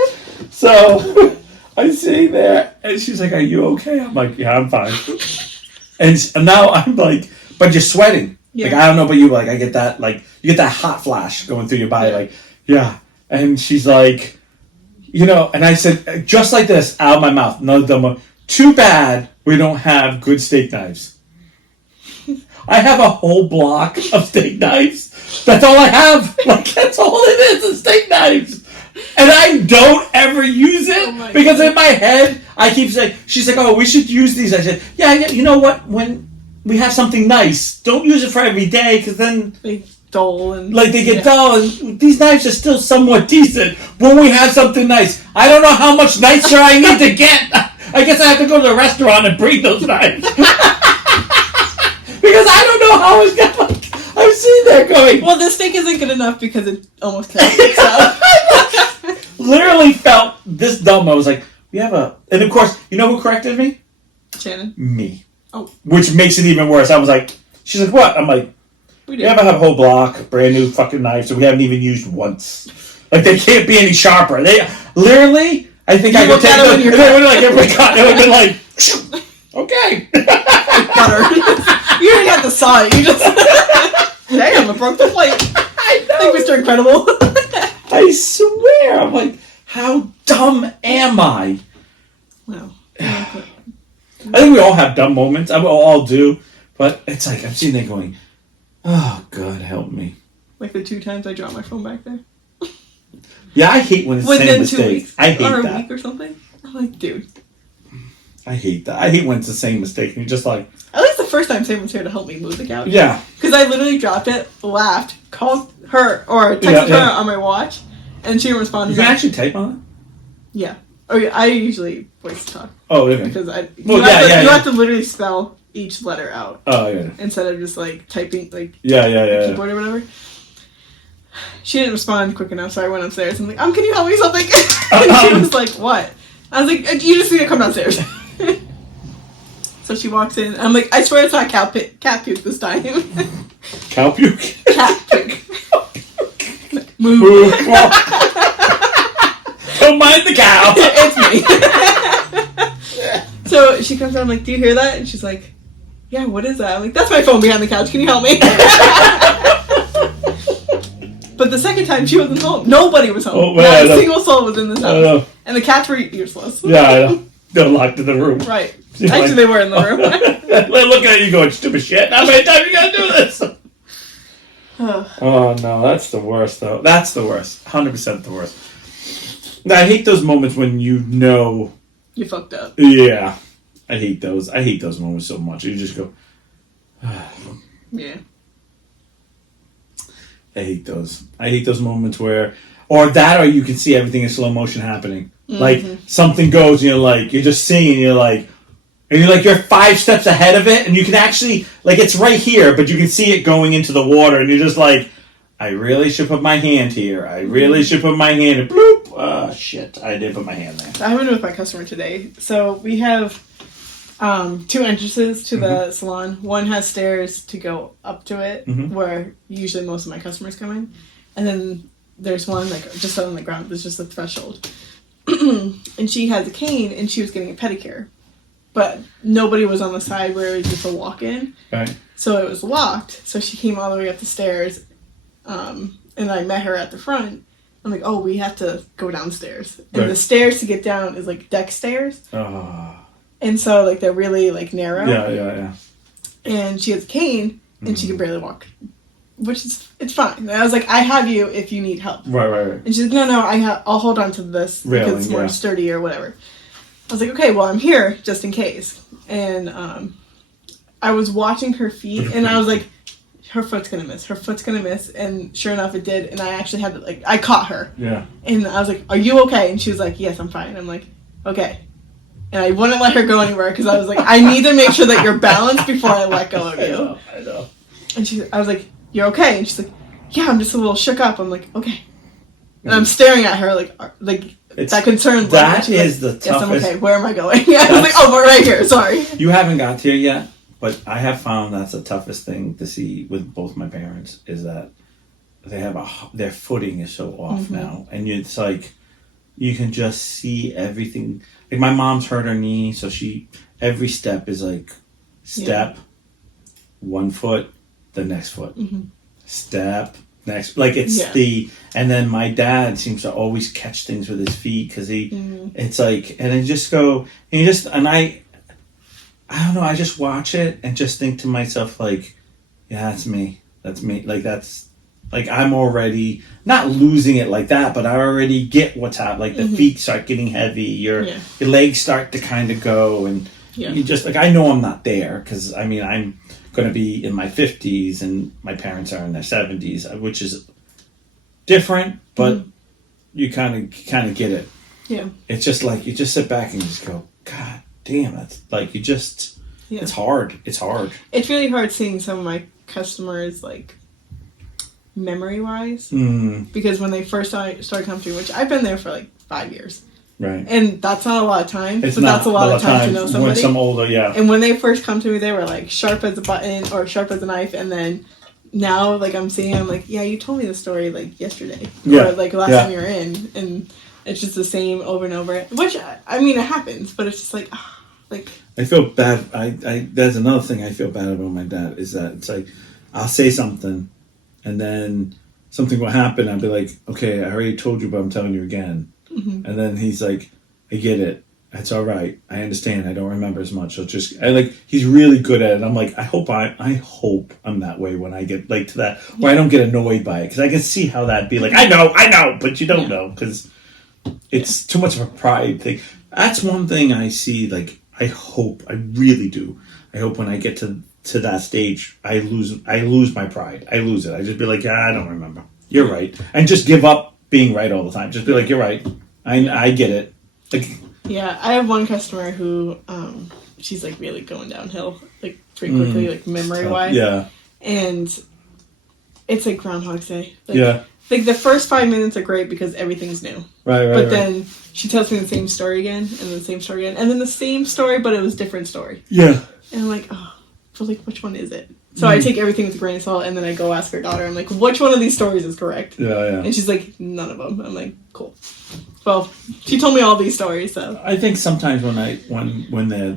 So I'm sitting there, and she's like, "Are you okay?" I'm like, "Yeah, I'm fine." And now I'm like, "But you're sweating." Yeah. Like, I don't know about you, like, I get that, like, you get that hot flash going through your body, like, yeah. And she's like, and I said, just like this, out of my mouth, no dumber. "Too bad we don't have good steak knives." I have a whole block of steak knives. That's all I have. Like, that's all it is steak knives. And I don't ever use it, because in my head, I keep saying, she's like, "Oh, we should use these." I said, yeah, you know what? When we have something nice, don't use it for every day, because then they dull and they get dull, and these knives are still somewhat decent when we have something nice. I don't know how much nicer I need to get. I guess I have to go to the restaurant and bring those knives. Because I don't know how it's going. I'm sitting there going, well, this steak isn't good enough because it almost killed me. So. Literally felt this dumb. I was like, "We have a..." And of course, you know who corrected me? Shannon. Me. Oh. Which makes it even worse. I was like, she's like, "What?" I'm like, "We have a whole block, brand new fucking knives that we haven't even used once. Like, they can't be any sharper." They literally, I think I could take them, and they would have, like, every cut, it would have been like, okay. Butter. You didn't have to saw it. You just, damn, I broke the plate. I know. Like Mr. Incredible. I swear. I'm like, how dumb am I? Wow. I think we all have dumb moments. We all do. But it's like, I'm sitting there going, oh, God, help me. Like the 2 times I dropped my phone back there. Yeah, I hate when it's the same Within 2 mistake. weeks. I hate or a that. week or something. I'm like, dude. I hate that. I hate when it's the same mistake. And you're just like... At least the first time someone's here to help me move the couch. Yeah. Because I literally dropped it, laughed, called her, or texted her on my watch, and she responded. You can actually type on it? Yeah. Oh, yeah. I usually voice talk. Oh, okay. Because you have to literally spell each letter out. Oh, yeah. Instead of just like typing like keyboard or whatever. She didn't respond quick enough, so I went upstairs. I'm like, can you help me something? She was like, what? I was like, you just need to come downstairs. So she walks in. I'm like, I swear it's not cat puke this time. Cow puke? Cat puke. Move. Don't mind the cow. It's me. So she comes out. I'm like, do you hear that? And she's like, yeah, what is that? I'm like, that's my phone behind the couch. Can you help me? But the second time, she wasn't home. Nobody was home. Not a single soul was in this house. And the cats were useless. Yeah, I know. They're locked in the room. Right. Actually, they were in the room. They're looking at you going, stupid shit. How many times you gotta do this? Oh, no. That's the worst, though. That's the worst. 100% the worst. Now, I hate those moments when you know... You fucked up. Yeah. I hate those. I hate those moments so much. You just go... Yeah. I hate those. I hate those moments where... Or that, or you can see everything in slow motion happening. Mm-hmm. Like, something goes, and you're just seeing, and you're 5 steps ahead of it, and you can actually, like, it's right here, but you can see it going into the water, and you're just like, I really should put my hand here. I really should put my hand, and bloop! Oh, shit. I did put my hand there. I went with my customer today. So, we have 2 entrances to the salon. One has stairs to go up to it, where usually most of my customers come in. And then there's one, like, just on the ground. There's just a threshold. And she has a cane, and she was getting a pedicure. But nobody was on the side where it was just a walk-in. Right. So it was locked. So she came all the way up the stairs. And I met her at the front. I'm like, we have to go downstairs. And the stairs to get down is, like, deck stairs. Oh. And so, like, they're really, like, narrow. Yeah. And she has a cane, and she can barely walk. Which is, it's fine. And I was like, I have you if you need help. Right. And she's like, no, I'll hold on to this because it's more sturdy or whatever. I was like, okay, well, I'm here just in case. And I was watching her feet, and I was like, her foot's gonna miss. Her foot's gonna miss. And sure enough, it did. And I actually had to, like, I caught her. Yeah. And I was like, are you okay? And she was like, yes, I'm fine. I'm like, okay. And I wouldn't let her go anywhere because I was like, I need to make sure that you're balanced before I let go of you. I know. And I was like, you're okay? And she's like, yeah, I'm just a little shook up. I'm like, okay. And I'm staring at her like that concerns. That is like, the toughest. Yes, I'm okay. Where am I going? I was like, we're right here. Sorry. You haven't got here yet, but I have found that's the toughest thing to see with both my parents is that they have their footing is so off now, and it's like you can just see everything. Like my mom's hurt her knee, so every step is like step, 1 foot, the next foot, step, next. Like it's and then my dad seems to always catch things with his feet because it's like, and I just go, and I don't know, I just watch it and just think to myself like, yeah, that's me, like that's, like I'm already not losing it like that, but I already get what's happening. Like the feet start getting heavy, your legs start to kind of go, and you just like, I know I'm not there because I mean I'm going to be in my 50s and my parents are in their 70s, which is different, but you kind of get it. Yeah. It's just like you just sit back and you just go, God damn it! Like you just, it's hard. It's hard. It's really hard seeing some of my customers like memory wise, because when they first started coming to me, which I've been there for like 5 years. Right. And that's not a lot of time. But that's a lot of time to know somebody. When some older, And when they first come to me, they were like sharp as a button or sharp as a knife. And then now, like, I'm seeing them like, yeah, you told me the story like yesterday. Or like last time you were in. And it's just the same over and over. Which, I mean, it happens. But it's just like, I feel bad. That's another thing I feel bad about my dad is that it's like, I'll say something and then something will happen. I'd be like, okay, I already told you, but I'm telling you again. Mm-hmm. And then he's like, I get it. That's all right. I understand. I don't remember as much. So he's really good at it. I'm like, I hope I'm that way when I get like to that, where I don't get annoyed by it. Because I can see how that'd be like, I know, but you don't know. Because it's too much of a pride thing. That's one thing I see, like, I really do. I hope when I get to that stage, I lose my pride. I lose it. I just be like, I don't remember. You're right. And just give up being right all the time. Just be like, you're right. I get it. Like, yeah, I have one customer who, she's like really going downhill, like pretty quickly, like memory wise. Yeah. And it's like Groundhog Day. Like, yeah. Like the first 5 minutes are great because everything's new. Right. But then she tells me the same story again, and then the same story again, and then the same story, but it was different story. Yeah. And I'm like, oh, but like, which one is it? So I take everything with a grain of salt, and then I go ask her daughter. I'm like, which one of these stories is correct? Yeah. And she's like, none of them. I'm like, cool. Well, she told me all these stories, so I think sometimes when they're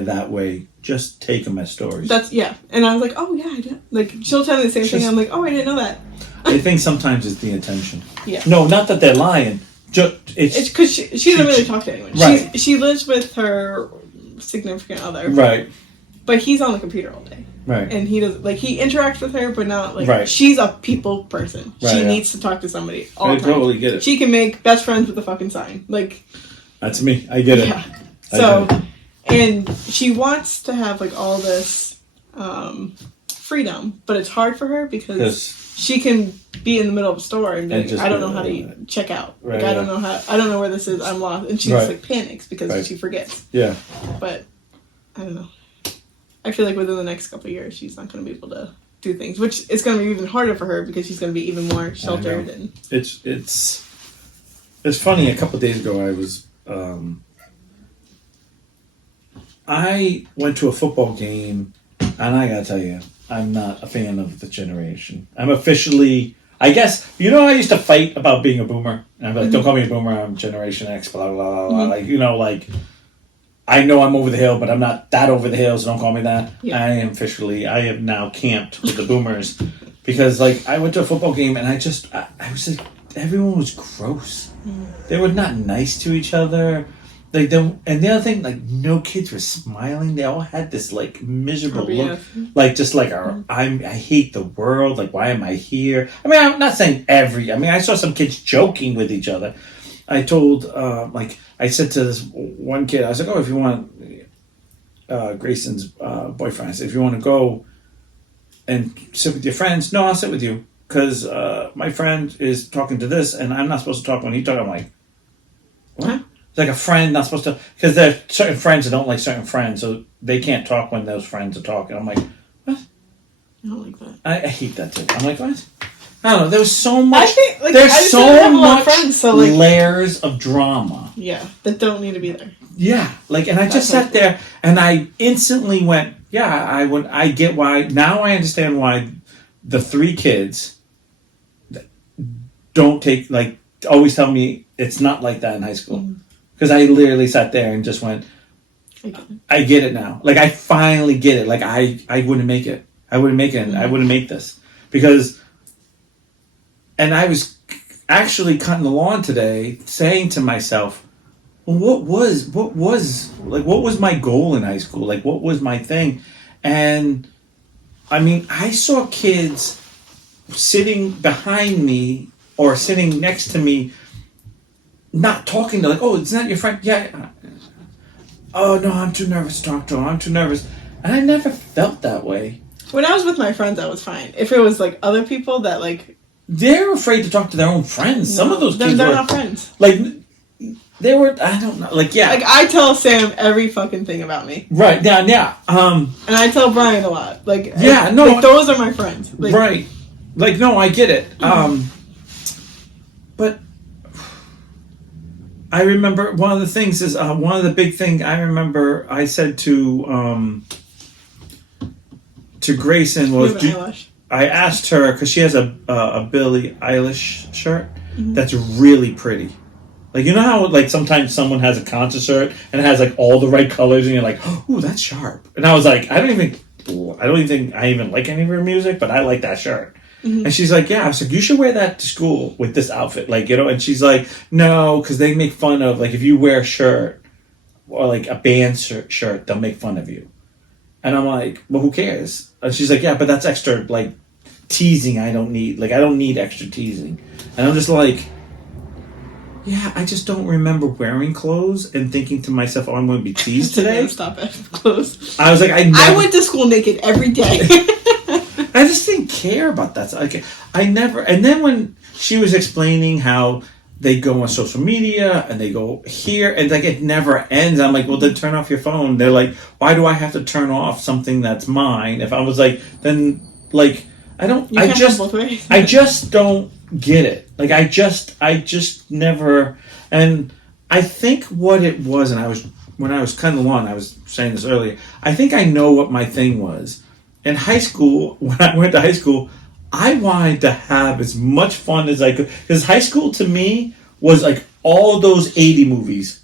that way, just take them as stories. And I was like, oh yeah, I did. Like she'll tell me the same thing. I'm like, oh, I didn't know that. I think sometimes it's the intention. Yeah. No, not that they're lying. It's because she doesn't really talk to anyone. Right. She lives with her significant other. Right. But he's on the computer all day. Right. And he does he interacts with her, but not like right. She's a people person. Right, she needs to talk to somebody all the time. I totally get it. She can make best friends with the fucking sign. Like that's me. I get it. Yeah. So and she wants to have like all this freedom, but it's hard for her because she can be in the middle of a store and be like, I don't know how to check out. Right, like I don't know where this is. I'm lost, and she just like panics because she forgets. Yeah. But I don't know. I feel like within the next couple of years, she's not going to be able to do things, which is going to be even harder for her because she's going to be even more sheltered. And it's funny. A couple of days ago, I was I went to a football game, and I gotta tell you, I'm not a fan of the generation. I'm officially, I guess, I used to fight about being a boomer. And I'm like, don't call me a boomer, I'm Generation X, blah, blah, blah, blah. Like, I know I'm over the hill, but I'm not that over the hill, so don't call me that. Yeah. I have now camped with the boomers. Because, like, I went to a football game, and I was like, everyone was gross. They were not nice to each other. Like and the other thing, like, no kids were smiling. They all had this like miserable look, like just like I hate the world. Like, why am I here? I mean, I'm not saying I saw some kids joking with each other. I told I said to this one kid, I was like, oh, if you want Grayson's boyfriend, I said, if you want to go and sit with your friends, no, I'll sit with you because my friend is talking to this, and I'm not supposed to talk when he talks. I'm like, what? Huh? It's like a friend not supposed to, because there are certain friends that don't like certain friends, so they can't talk when those friends are talking. I'm like, what? I don't like that. I hate that too. I'm like, what? I don't know. There's so much. There's so much friends, so like, layers of drama. Yeah, that don't need to be there. Yeah, like, and I just sat there and I instantly went, yeah, I get why. Now I understand why the three kids don't take, like, always tell me it's not like that in high school. Because I literally sat there and just went, I get it now. Like, I finally get it. Like, I wouldn't make it. I wouldn't make it. I wouldn't make this. Because, and I was actually cutting the lawn today saying to myself, well, what was my goal in high school? Like, what was my thing? And, I mean, I saw kids sitting behind me or sitting next to me not talking to, like, oh, it's not your friend. Yeah. Oh, no, I'm too nervous to talk to him. I'm too nervous. And I never felt that way. When I was with my friends, I was fine. If it was, like, other people that, like... They're afraid to talk to their own friends. No, some of those kids they're not friends. Like, they were, I don't know, like, yeah. Like, I tell Sam every fucking thing about me. Right, yeah. And I tell Brian a lot. Like, yeah, no. Like, those are my friends. Like, right. Like, no, I get it. But... I remember one of the things is one of the big things I remember I said to Grayson was I asked her because she has a Billie Eilish shirt that's really pretty. Like, you know how like sometimes someone has a concert shirt and it has like all the right colors and you're like, ooh, that's sharp. And I was like, I don't even think I even like any of her music, but I like that shirt. And she's like, yeah. I was like, you should wear that to school with this outfit. Like, you know, and she's like, no, because they make fun of, like, if you wear a shirt or like a band shirt, they'll make fun of you. And I'm like, well, who cares? And she's like, yeah, but that's extra, like, teasing I don't need. Like, I don't need extra teasing. And I'm just like, yeah, I just don't remember wearing clothes and thinking to myself, oh, I'm going to be teased today. Stop it. Clothes. I was like, I went to school naked every day. I just didn't care about that. Like, I never. And then when she was explaining how they go on social media and they go here and like it never ends, I'm like, well, then turn off your phone. They're like, why do I have to turn off something that's mine? If I was like, then like I don't. I just don't get it. Like I just never. And I think what it was, and when I was kind of long, I was saying this earlier. I think I know what my thing was. In high school, when I went to high school, I wanted to have as much fun as I could. Because high school to me was like all those 80 movies.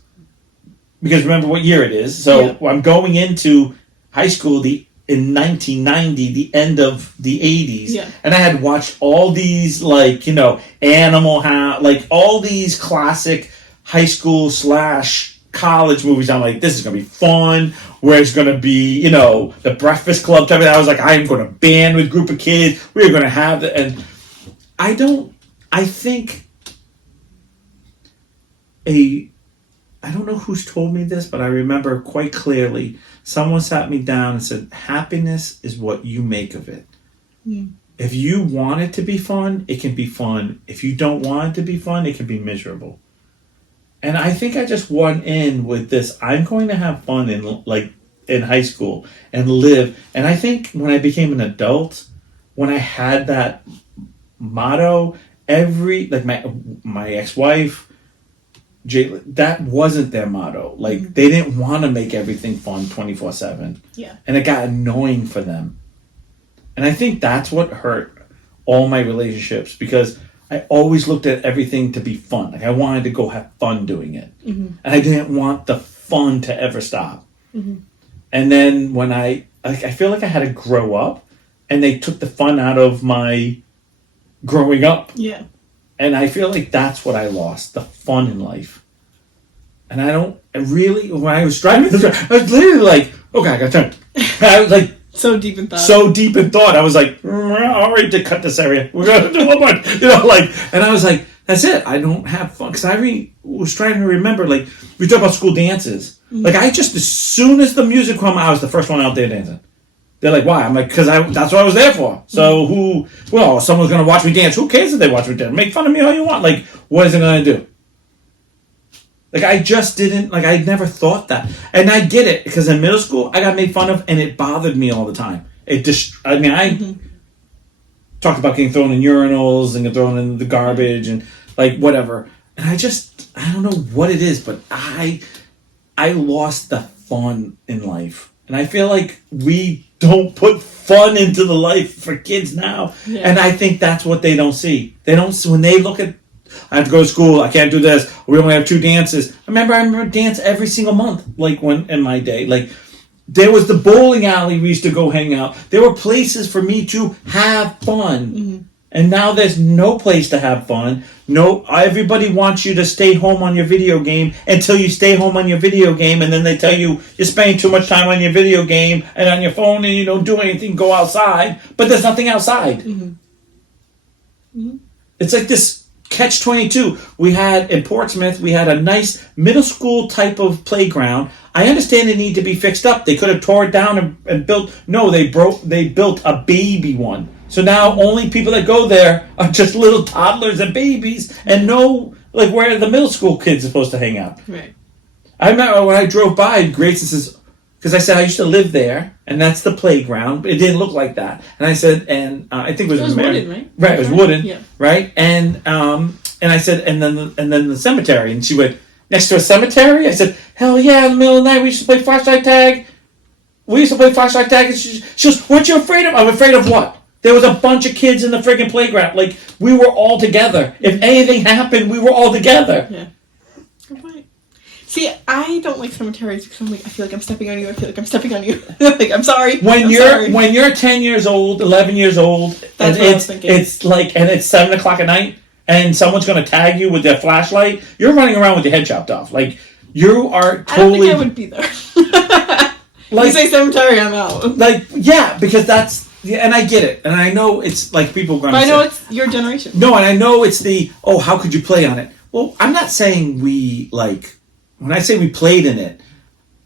Because remember what year it is. So I'm going into high school in 1990, the end of the 80s. Yeah. And I had watched all these, like, you know, Animal House, like all these classic high school / college movies. I'm like, this is going to be fun. Where it's going to be, you know, the Breakfast Club type of thing. I was like, I'm going to band with a group of kids. We're going to have it. And I think I don't know who's told me this, but I remember quite clearly someone sat me down and said, happiness is what you make of it. Mm. If you want it to be fun, it can be fun. If you don't want it to be fun, it can be miserable. And I think I just went in with this, I'm going to have fun in high school and live. And I think when I became an adult, when I had that motto, my ex-wife, that wasn't their motto. Like, they didn't want to make everything fun 24/7. Yeah. And it got annoying for them. And I think that's what hurt all my relationships, because I always looked at everything to be fun. Like, I wanted to go have fun doing it. Mm-hmm. And I didn't want the fun to ever stop. Mm-hmm. And then when I feel like I had to grow up, and they took the fun out of my growing up. Yeah. And I feel like that's what I lost, the fun in life. And when I was driving this, I was literally like, okay, I got time. I was like, so deep in thought. I was like, all right, to cut this area. We're going to do one more. You know, like, and I was like, that's it. I don't have fun. Because I was trying to remember, like, we talk about school dances. Mm-hmm. Like, as soon as the music came, I was the first one out there dancing. They're like, why? I'm like, because that's what I was there for. So someone's going to watch me dance. Who cares if they watch me dance? Make fun of me all you want. Like, what is it going to do? Like, I just didn't, like, I never thought that. And I get it, because in middle school, I got made fun of, and it bothered me all the time. Talked about getting thrown in urinals and getting thrown in the garbage and, like, whatever. And I don't know what it is, but I lost the fun in life. And I feel like we don't put fun into the life for kids now. Yeah. And I think that's what they don't see. They don't, when they look at, I have to go to school, I can't do this, we only have 2 dances. I remember dance every single month, like, when in my day. Like, there was the bowling alley we used to go hang out. There were places for me to have fun. Mm-hmm. And now there's no place to have fun. No, everybody wants you to stay home on your video game until you stay home on your video game, and then they tell you you're spending too much time on your video game and on your phone and you don't do anything, go outside. But there's nothing outside. Mm-hmm. Mm-hmm. It's like this catch-22. We had, in Portsmouth, we had a nice middle school type of playground. I understand it needed to be fixed up. They could have tore it down and built, no, they built a baby one. So now only people that go there are just little toddlers and babies and know, like, where the middle school kids are supposed to hang out. Right. I remember when I drove by, Grayson says, because I said I used to live there, and that's the playground, but it didn't look like that. And I said, and I think it was wooden, right? Right, it was wooden, yeah. Right? And I said, and then the cemetery, and she went, next to a cemetery? I said, hell yeah! In the middle of the night, we used to play flashlight tag. And she goes, what you afraid of? I'm afraid of what? There was a bunch of kids in the friggin' playground. Like, we were all together. If anything happened, we were all together. Yeah. Good point. See, I don't like cemeteries because I'm like, I feel like I'm stepping on you. I feel like I'm stepping on you. Like, I'm sorry. When you're 10 years old, 11 years old, That's and what I was thinking. it's like, and it's 7 o'clock at night, and someone's going to tag you with their flashlight, you're running around with your head chopped off. Like, you are totally. I don't think I would be there. Like, you say cemetery, I'm out. Like, yeah, because that's, yeah, and I get it, and I know it's like people are going to. But I know it's your generation. No, and I know it's the how could you play on it? Well, I'm not saying we like. When I say we played in it,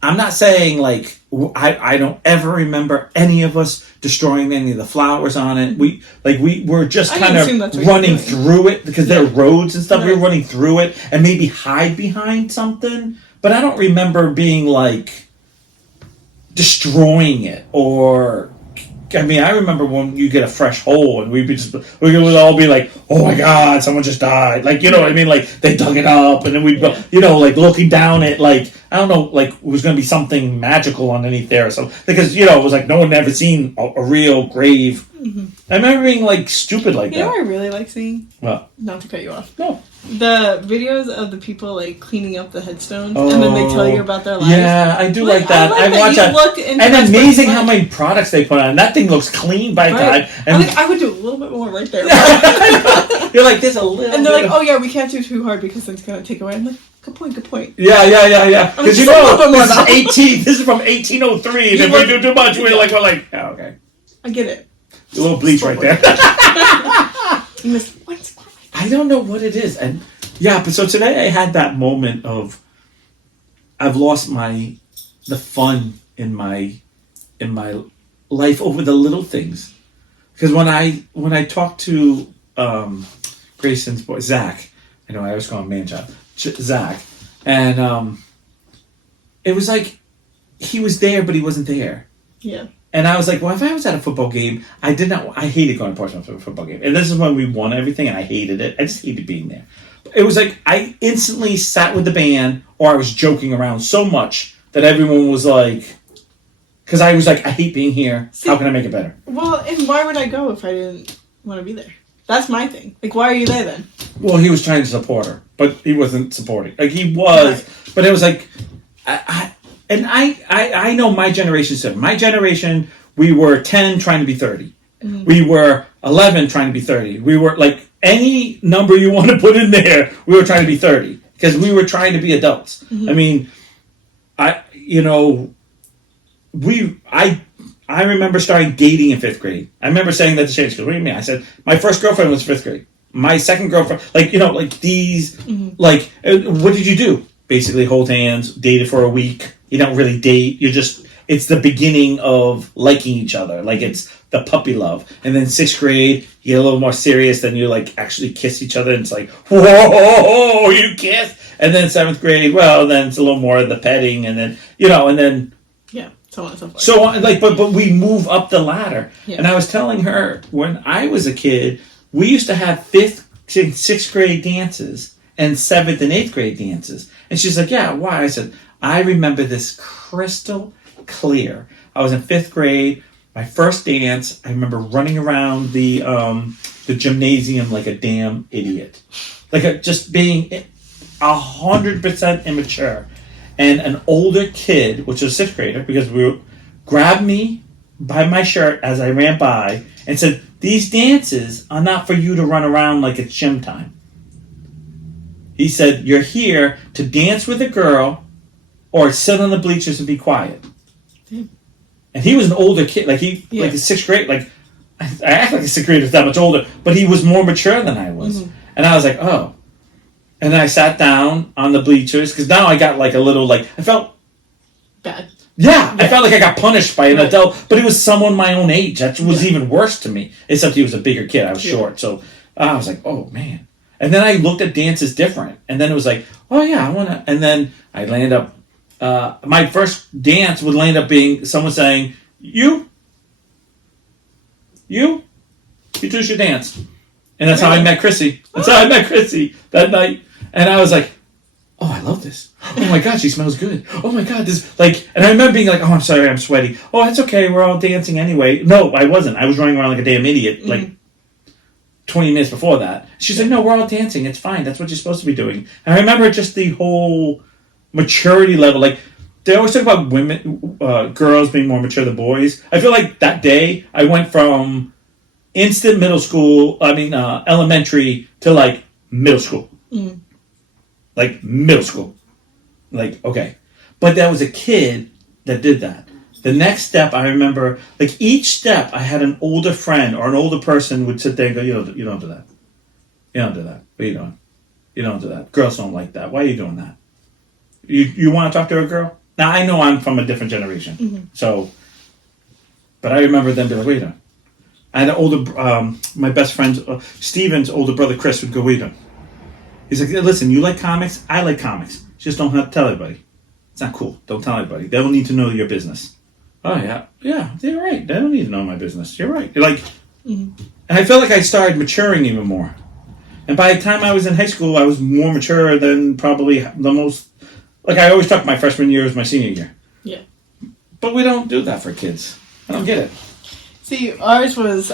I'm not saying like I don't ever remember any of us destroying any of the flowers on it. We were just kind of running through it because there are roads and stuff. Right. We were running through it and maybe hide behind something. But I don't remember being like destroying it or. I mean, I remember when you get a fresh hole and we would all be like, "Oh my God, someone just died!" Like, you know what I mean? Like they dug it up, and then we'd go, you know, like looking down at like I don't know, like it was going to be something magical underneath there or something because you know it was like no one had ever seen a real grave. Mm-hmm. I remember being like stupid like that. You know what I really like seeing? What? Not to cut you off. No. The videos of the people like cleaning up the headstones, and then they tell you about their lives. Yeah, I do like that. I watch that. And amazing how many products they put on. That thing looks clean by time. And I would do a little bit more right there. You're like, there's a little. And they're like, oh yeah, we can't do too hard because it's gonna take away. I'm like, good point. Yeah. Because you know, this is 18. This is from 1803. And if we do too much, we're like, oh, okay. I get it. A little bleach right there. You missed one spot. I don't know what it is, and yeah. But so today I had that moment of I've lost the fun in my life over the little things. Because when I talked to Grayson's boy Zach, I know I always call him man-child, Zach, and it was like he was there, but he wasn't there. Yeah. And I was like, well, if I was at a football game, I hated going to Portsmouth for a football game. And this is when we won everything, and I hated it. I just hated being there. It was like, I instantly sat with the band, or I was joking around so much that everyone was like, because I was like, I hate being here. See, how can I make it better? Well, and why would I go if I didn't want to be there? That's my thing. Like, why are you there then? Well, he was trying to support her, but he wasn't supporting. Like, he was, right. But it was like, I know my generation said, my generation, we were 10 trying to be 30. Mm-hmm. We were 11 trying to be 30. We were like, any number you want to put in there, we were trying to be 30. Because we were trying to be adults. Mm-hmm. I mean, I remember starting dating in 5th grade. I remember saying that to Shane. She goes, what do you mean? I said, my first girlfriend was 5th grade. My second girlfriend, like these, mm-hmm. Like, what did you do? Basically hold hands, dated for a week. You don't really date. It's the beginning of liking each other. Like, it's the puppy love. And then 6th grade, you get a little more serious. Then you, like, actually kiss each other. And it's like, whoa, you kiss? And then 7th grade, well, then it's a little more of the petting. And then, and then... Yeah, so on and so forth. So on, like, but we move up the ladder. Yeah. And I was telling her, when I was a kid, we used to have 5th, 6th grade dances and 7th and 8th grade dances. And she's like, yeah, why? I said, I remember this crystal clear. I was in 5th grade. My first dance, I remember running around the gymnasium like a damn idiot. Just being 100% immature. And an older kid, which was a 6th grader, because grabbed me by my shirt as I ran by and said, these dances are not for you to run around like it's gym time. He said, you're here to dance with a girl or sit on the bleachers and be quiet. Damn. And he was an older kid. Like, like a 6th grade. Like, I act like a 6th grader is that much older. But he was more mature than I was. Mm-hmm. And I was like, oh. And then I sat down on the bleachers. Because now I got like a little, like, I felt... bad. Yeah, I felt like I got punished by an adult. But it was someone my own age. That was even worse to me. Except he was a bigger kid. I was short. So I was like, oh, man. And then I looked at dances different. And then it was like, oh, yeah, I want to... And then I landed up... my first dance would land up being someone saying, you two should dance. And that's how I met Chrissy. That's how I met Chrissy that night. And I was like, oh, I love this. Oh my God, she smells good. Oh my God, this, like, and I remember being like, oh, I'm sorry, I'm sweaty. Oh, that's okay, we're all dancing anyway. No, I wasn't. I was running around like a damn idiot, mm-hmm. like 20 minutes before that. She's like, no, we're all dancing. It's fine. That's what you're supposed to be doing. And I remember just the whole maturity level. Like, they always talk about women, girls being more mature than boys. I feel like that day I went from instant elementary to like middle school. Mm. Like middle school. Like, okay. But that was a kid that did that. The next step, I remember, like each step, I had an older friend or an older person would sit there and go, you don't do that. You don't do that. What are you doing? You don't do that. Girls don't like that. Why are you doing that? You want to talk to a girl? Now, I know I'm from a different generation. Mm-hmm. So, but I remember them being like, what are you doing? I had an older, my best friend, Steven's older brother, Chris, would go, what are you doing? He's like, listen, you like comics? I like comics. Just don't have to tell everybody. It's not cool. Don't tell anybody. They don't need to know your business. Oh, yeah. Yeah, you're right. They don't need to know my business. You're right. You're like, and I felt like I started maturing even more. And by the time I was in high school, I was more mature than probably the most, like I always talk my freshman year was my senior year. Yeah. But we don't do that for kids. I don't get it. See, ours was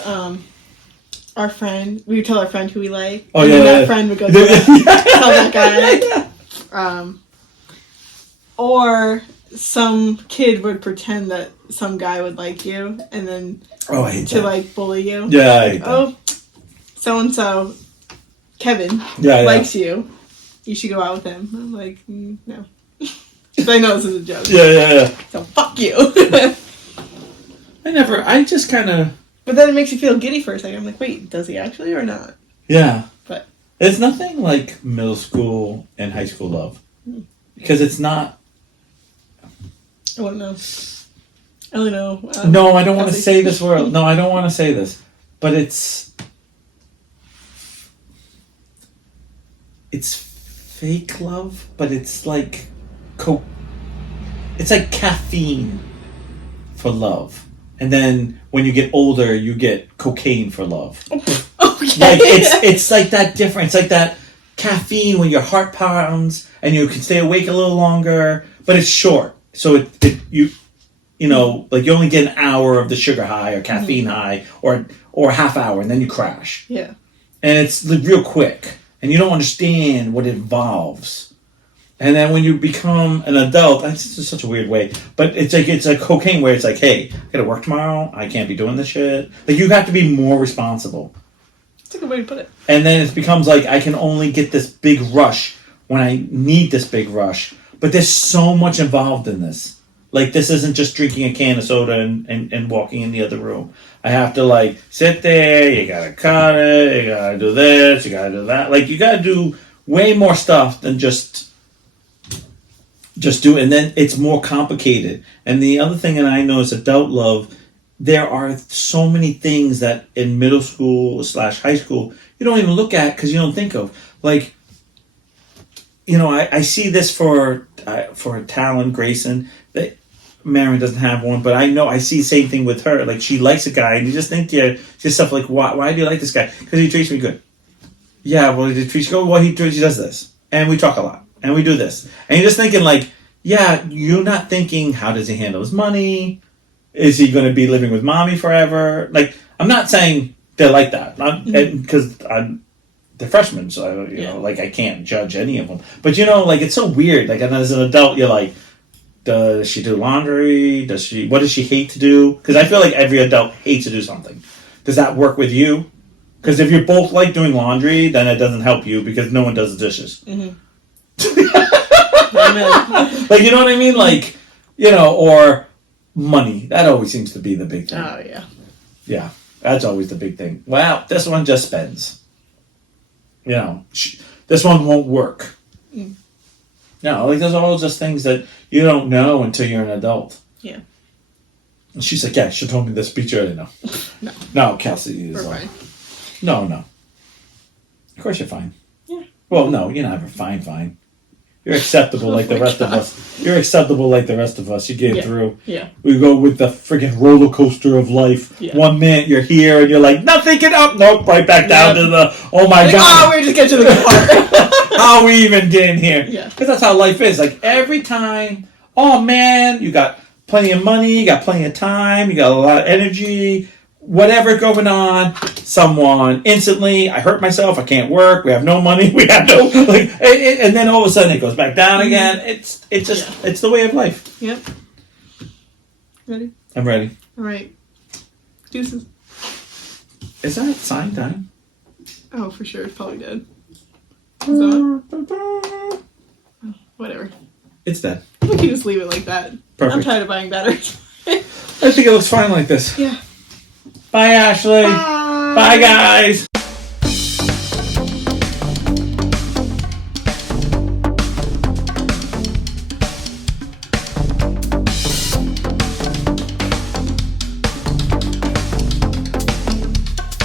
our friend. We would tell our friend who we like. Oh, and yeah. That friend would go tell that guy. Or some kid would pretend that some guy would like you, and then I hate to that. like bully you. Yeah, I hate that. Oh, so and so, Kevin likes you. You should go out with him. I'm like, no. But I know this is a joke. Yeah. So fuck you. I just kind of. But then it makes you feel giddy for a second. I'm like, wait, does he actually or not? Yeah. But it's nothing like middle school and high school love. Because it's not. I don't know. I don't know. No, I don't want to say this word. No, I don't want to say this. But it's fake love, but it's like it's like caffeine for love. And then when you get older, you get cocaine for love. Okay. Like it's like that difference. It's like that caffeine when your heart pounds and you can stay awake a little longer, but it's short. So you like you only get an hour of the sugar high or caffeine high or a half hour and then you crash. Yeah. And it's real quick and you don't understand what it involves. And then when you become an adult, it's just such a weird way, but it's like cocaine where it's like, hey, I gotta work tomorrow. I can't be doing this shit. Like you have to be more responsible. That's a good way to put it. And then it becomes like I can only get this big rush when I need this big rush. But there's so much involved in this. Like, this isn't just drinking a can of soda and walking in the other room. I have to, like, sit there, you gotta cut it, you gotta do this, you gotta do that. Like, you gotta do way more stuff than just do it. And then it's more complicated. And the other thing that I know is adult love, there are so many things that in middle school / high school you don't even look at because you don't think of. Like, I see this for Talon Grayson. That Marion doesn't have one, but I see the same thing with her. Like, she likes a guy, and you just think to yourself, like, why do you like this guy? Because he treats me good. Yeah, well, he treats you good. Well, he does this, and we talk a lot, and we do this, and you're just thinking, like, yeah, you're not thinking, how does he handle his money? Is he going to be living with mommy forever? Like, I'm not saying they're like that, because they're freshmen, so like I can't judge any of them. But like it's so weird. Like, and as an adult, you're like, does she do laundry? What does she hate to do? Because I feel like every adult hates to do something. Does that work with you? Because if you're both like doing laundry, then it doesn't help you because no one does the dishes. Mm-hmm. Like, you know what I mean? Like, or money. That always seems to be the big thing. Oh yeah. Yeah, that's always the big thing. Well, this one just spends. This one won't work. Like there's all just things that you don't know until you're an adult. Yeah. And she's like, yeah, she told me this speech earlier. No, Kelsey is. We're fine. No. Of course you're fine. Yeah. Well, no, you're not fine. You're acceptable like the rest of us. You're acceptable like the rest of us. You get through. Yeah. We go with the freaking roller coaster of life. Yeah. 1 minute you're here and you're like, nothing can up. Nope, right back down to the, oh my God. Oh, we just get to the good part. How we even get in here? Yeah. Because that's how life is. Like every time, oh man, you got plenty of money, you got plenty of time, you got a lot of energy, whatever going on. someone instantly. I hurt myself. I can't work. We have no money. We have no like, and then all of a sudden it goes back down again. It's the way of life. Yep. Ready? I'm ready. All right. Deuces. Is that sign time? Oh, for sure. It's probably dead. Is that it? Oh, whatever. It's dead. We can just leave it like that. Perfect. I'm tired of buying batteries. I think it looks fine like this. Yeah. Bye, Ashley. Bye. Bye, guys.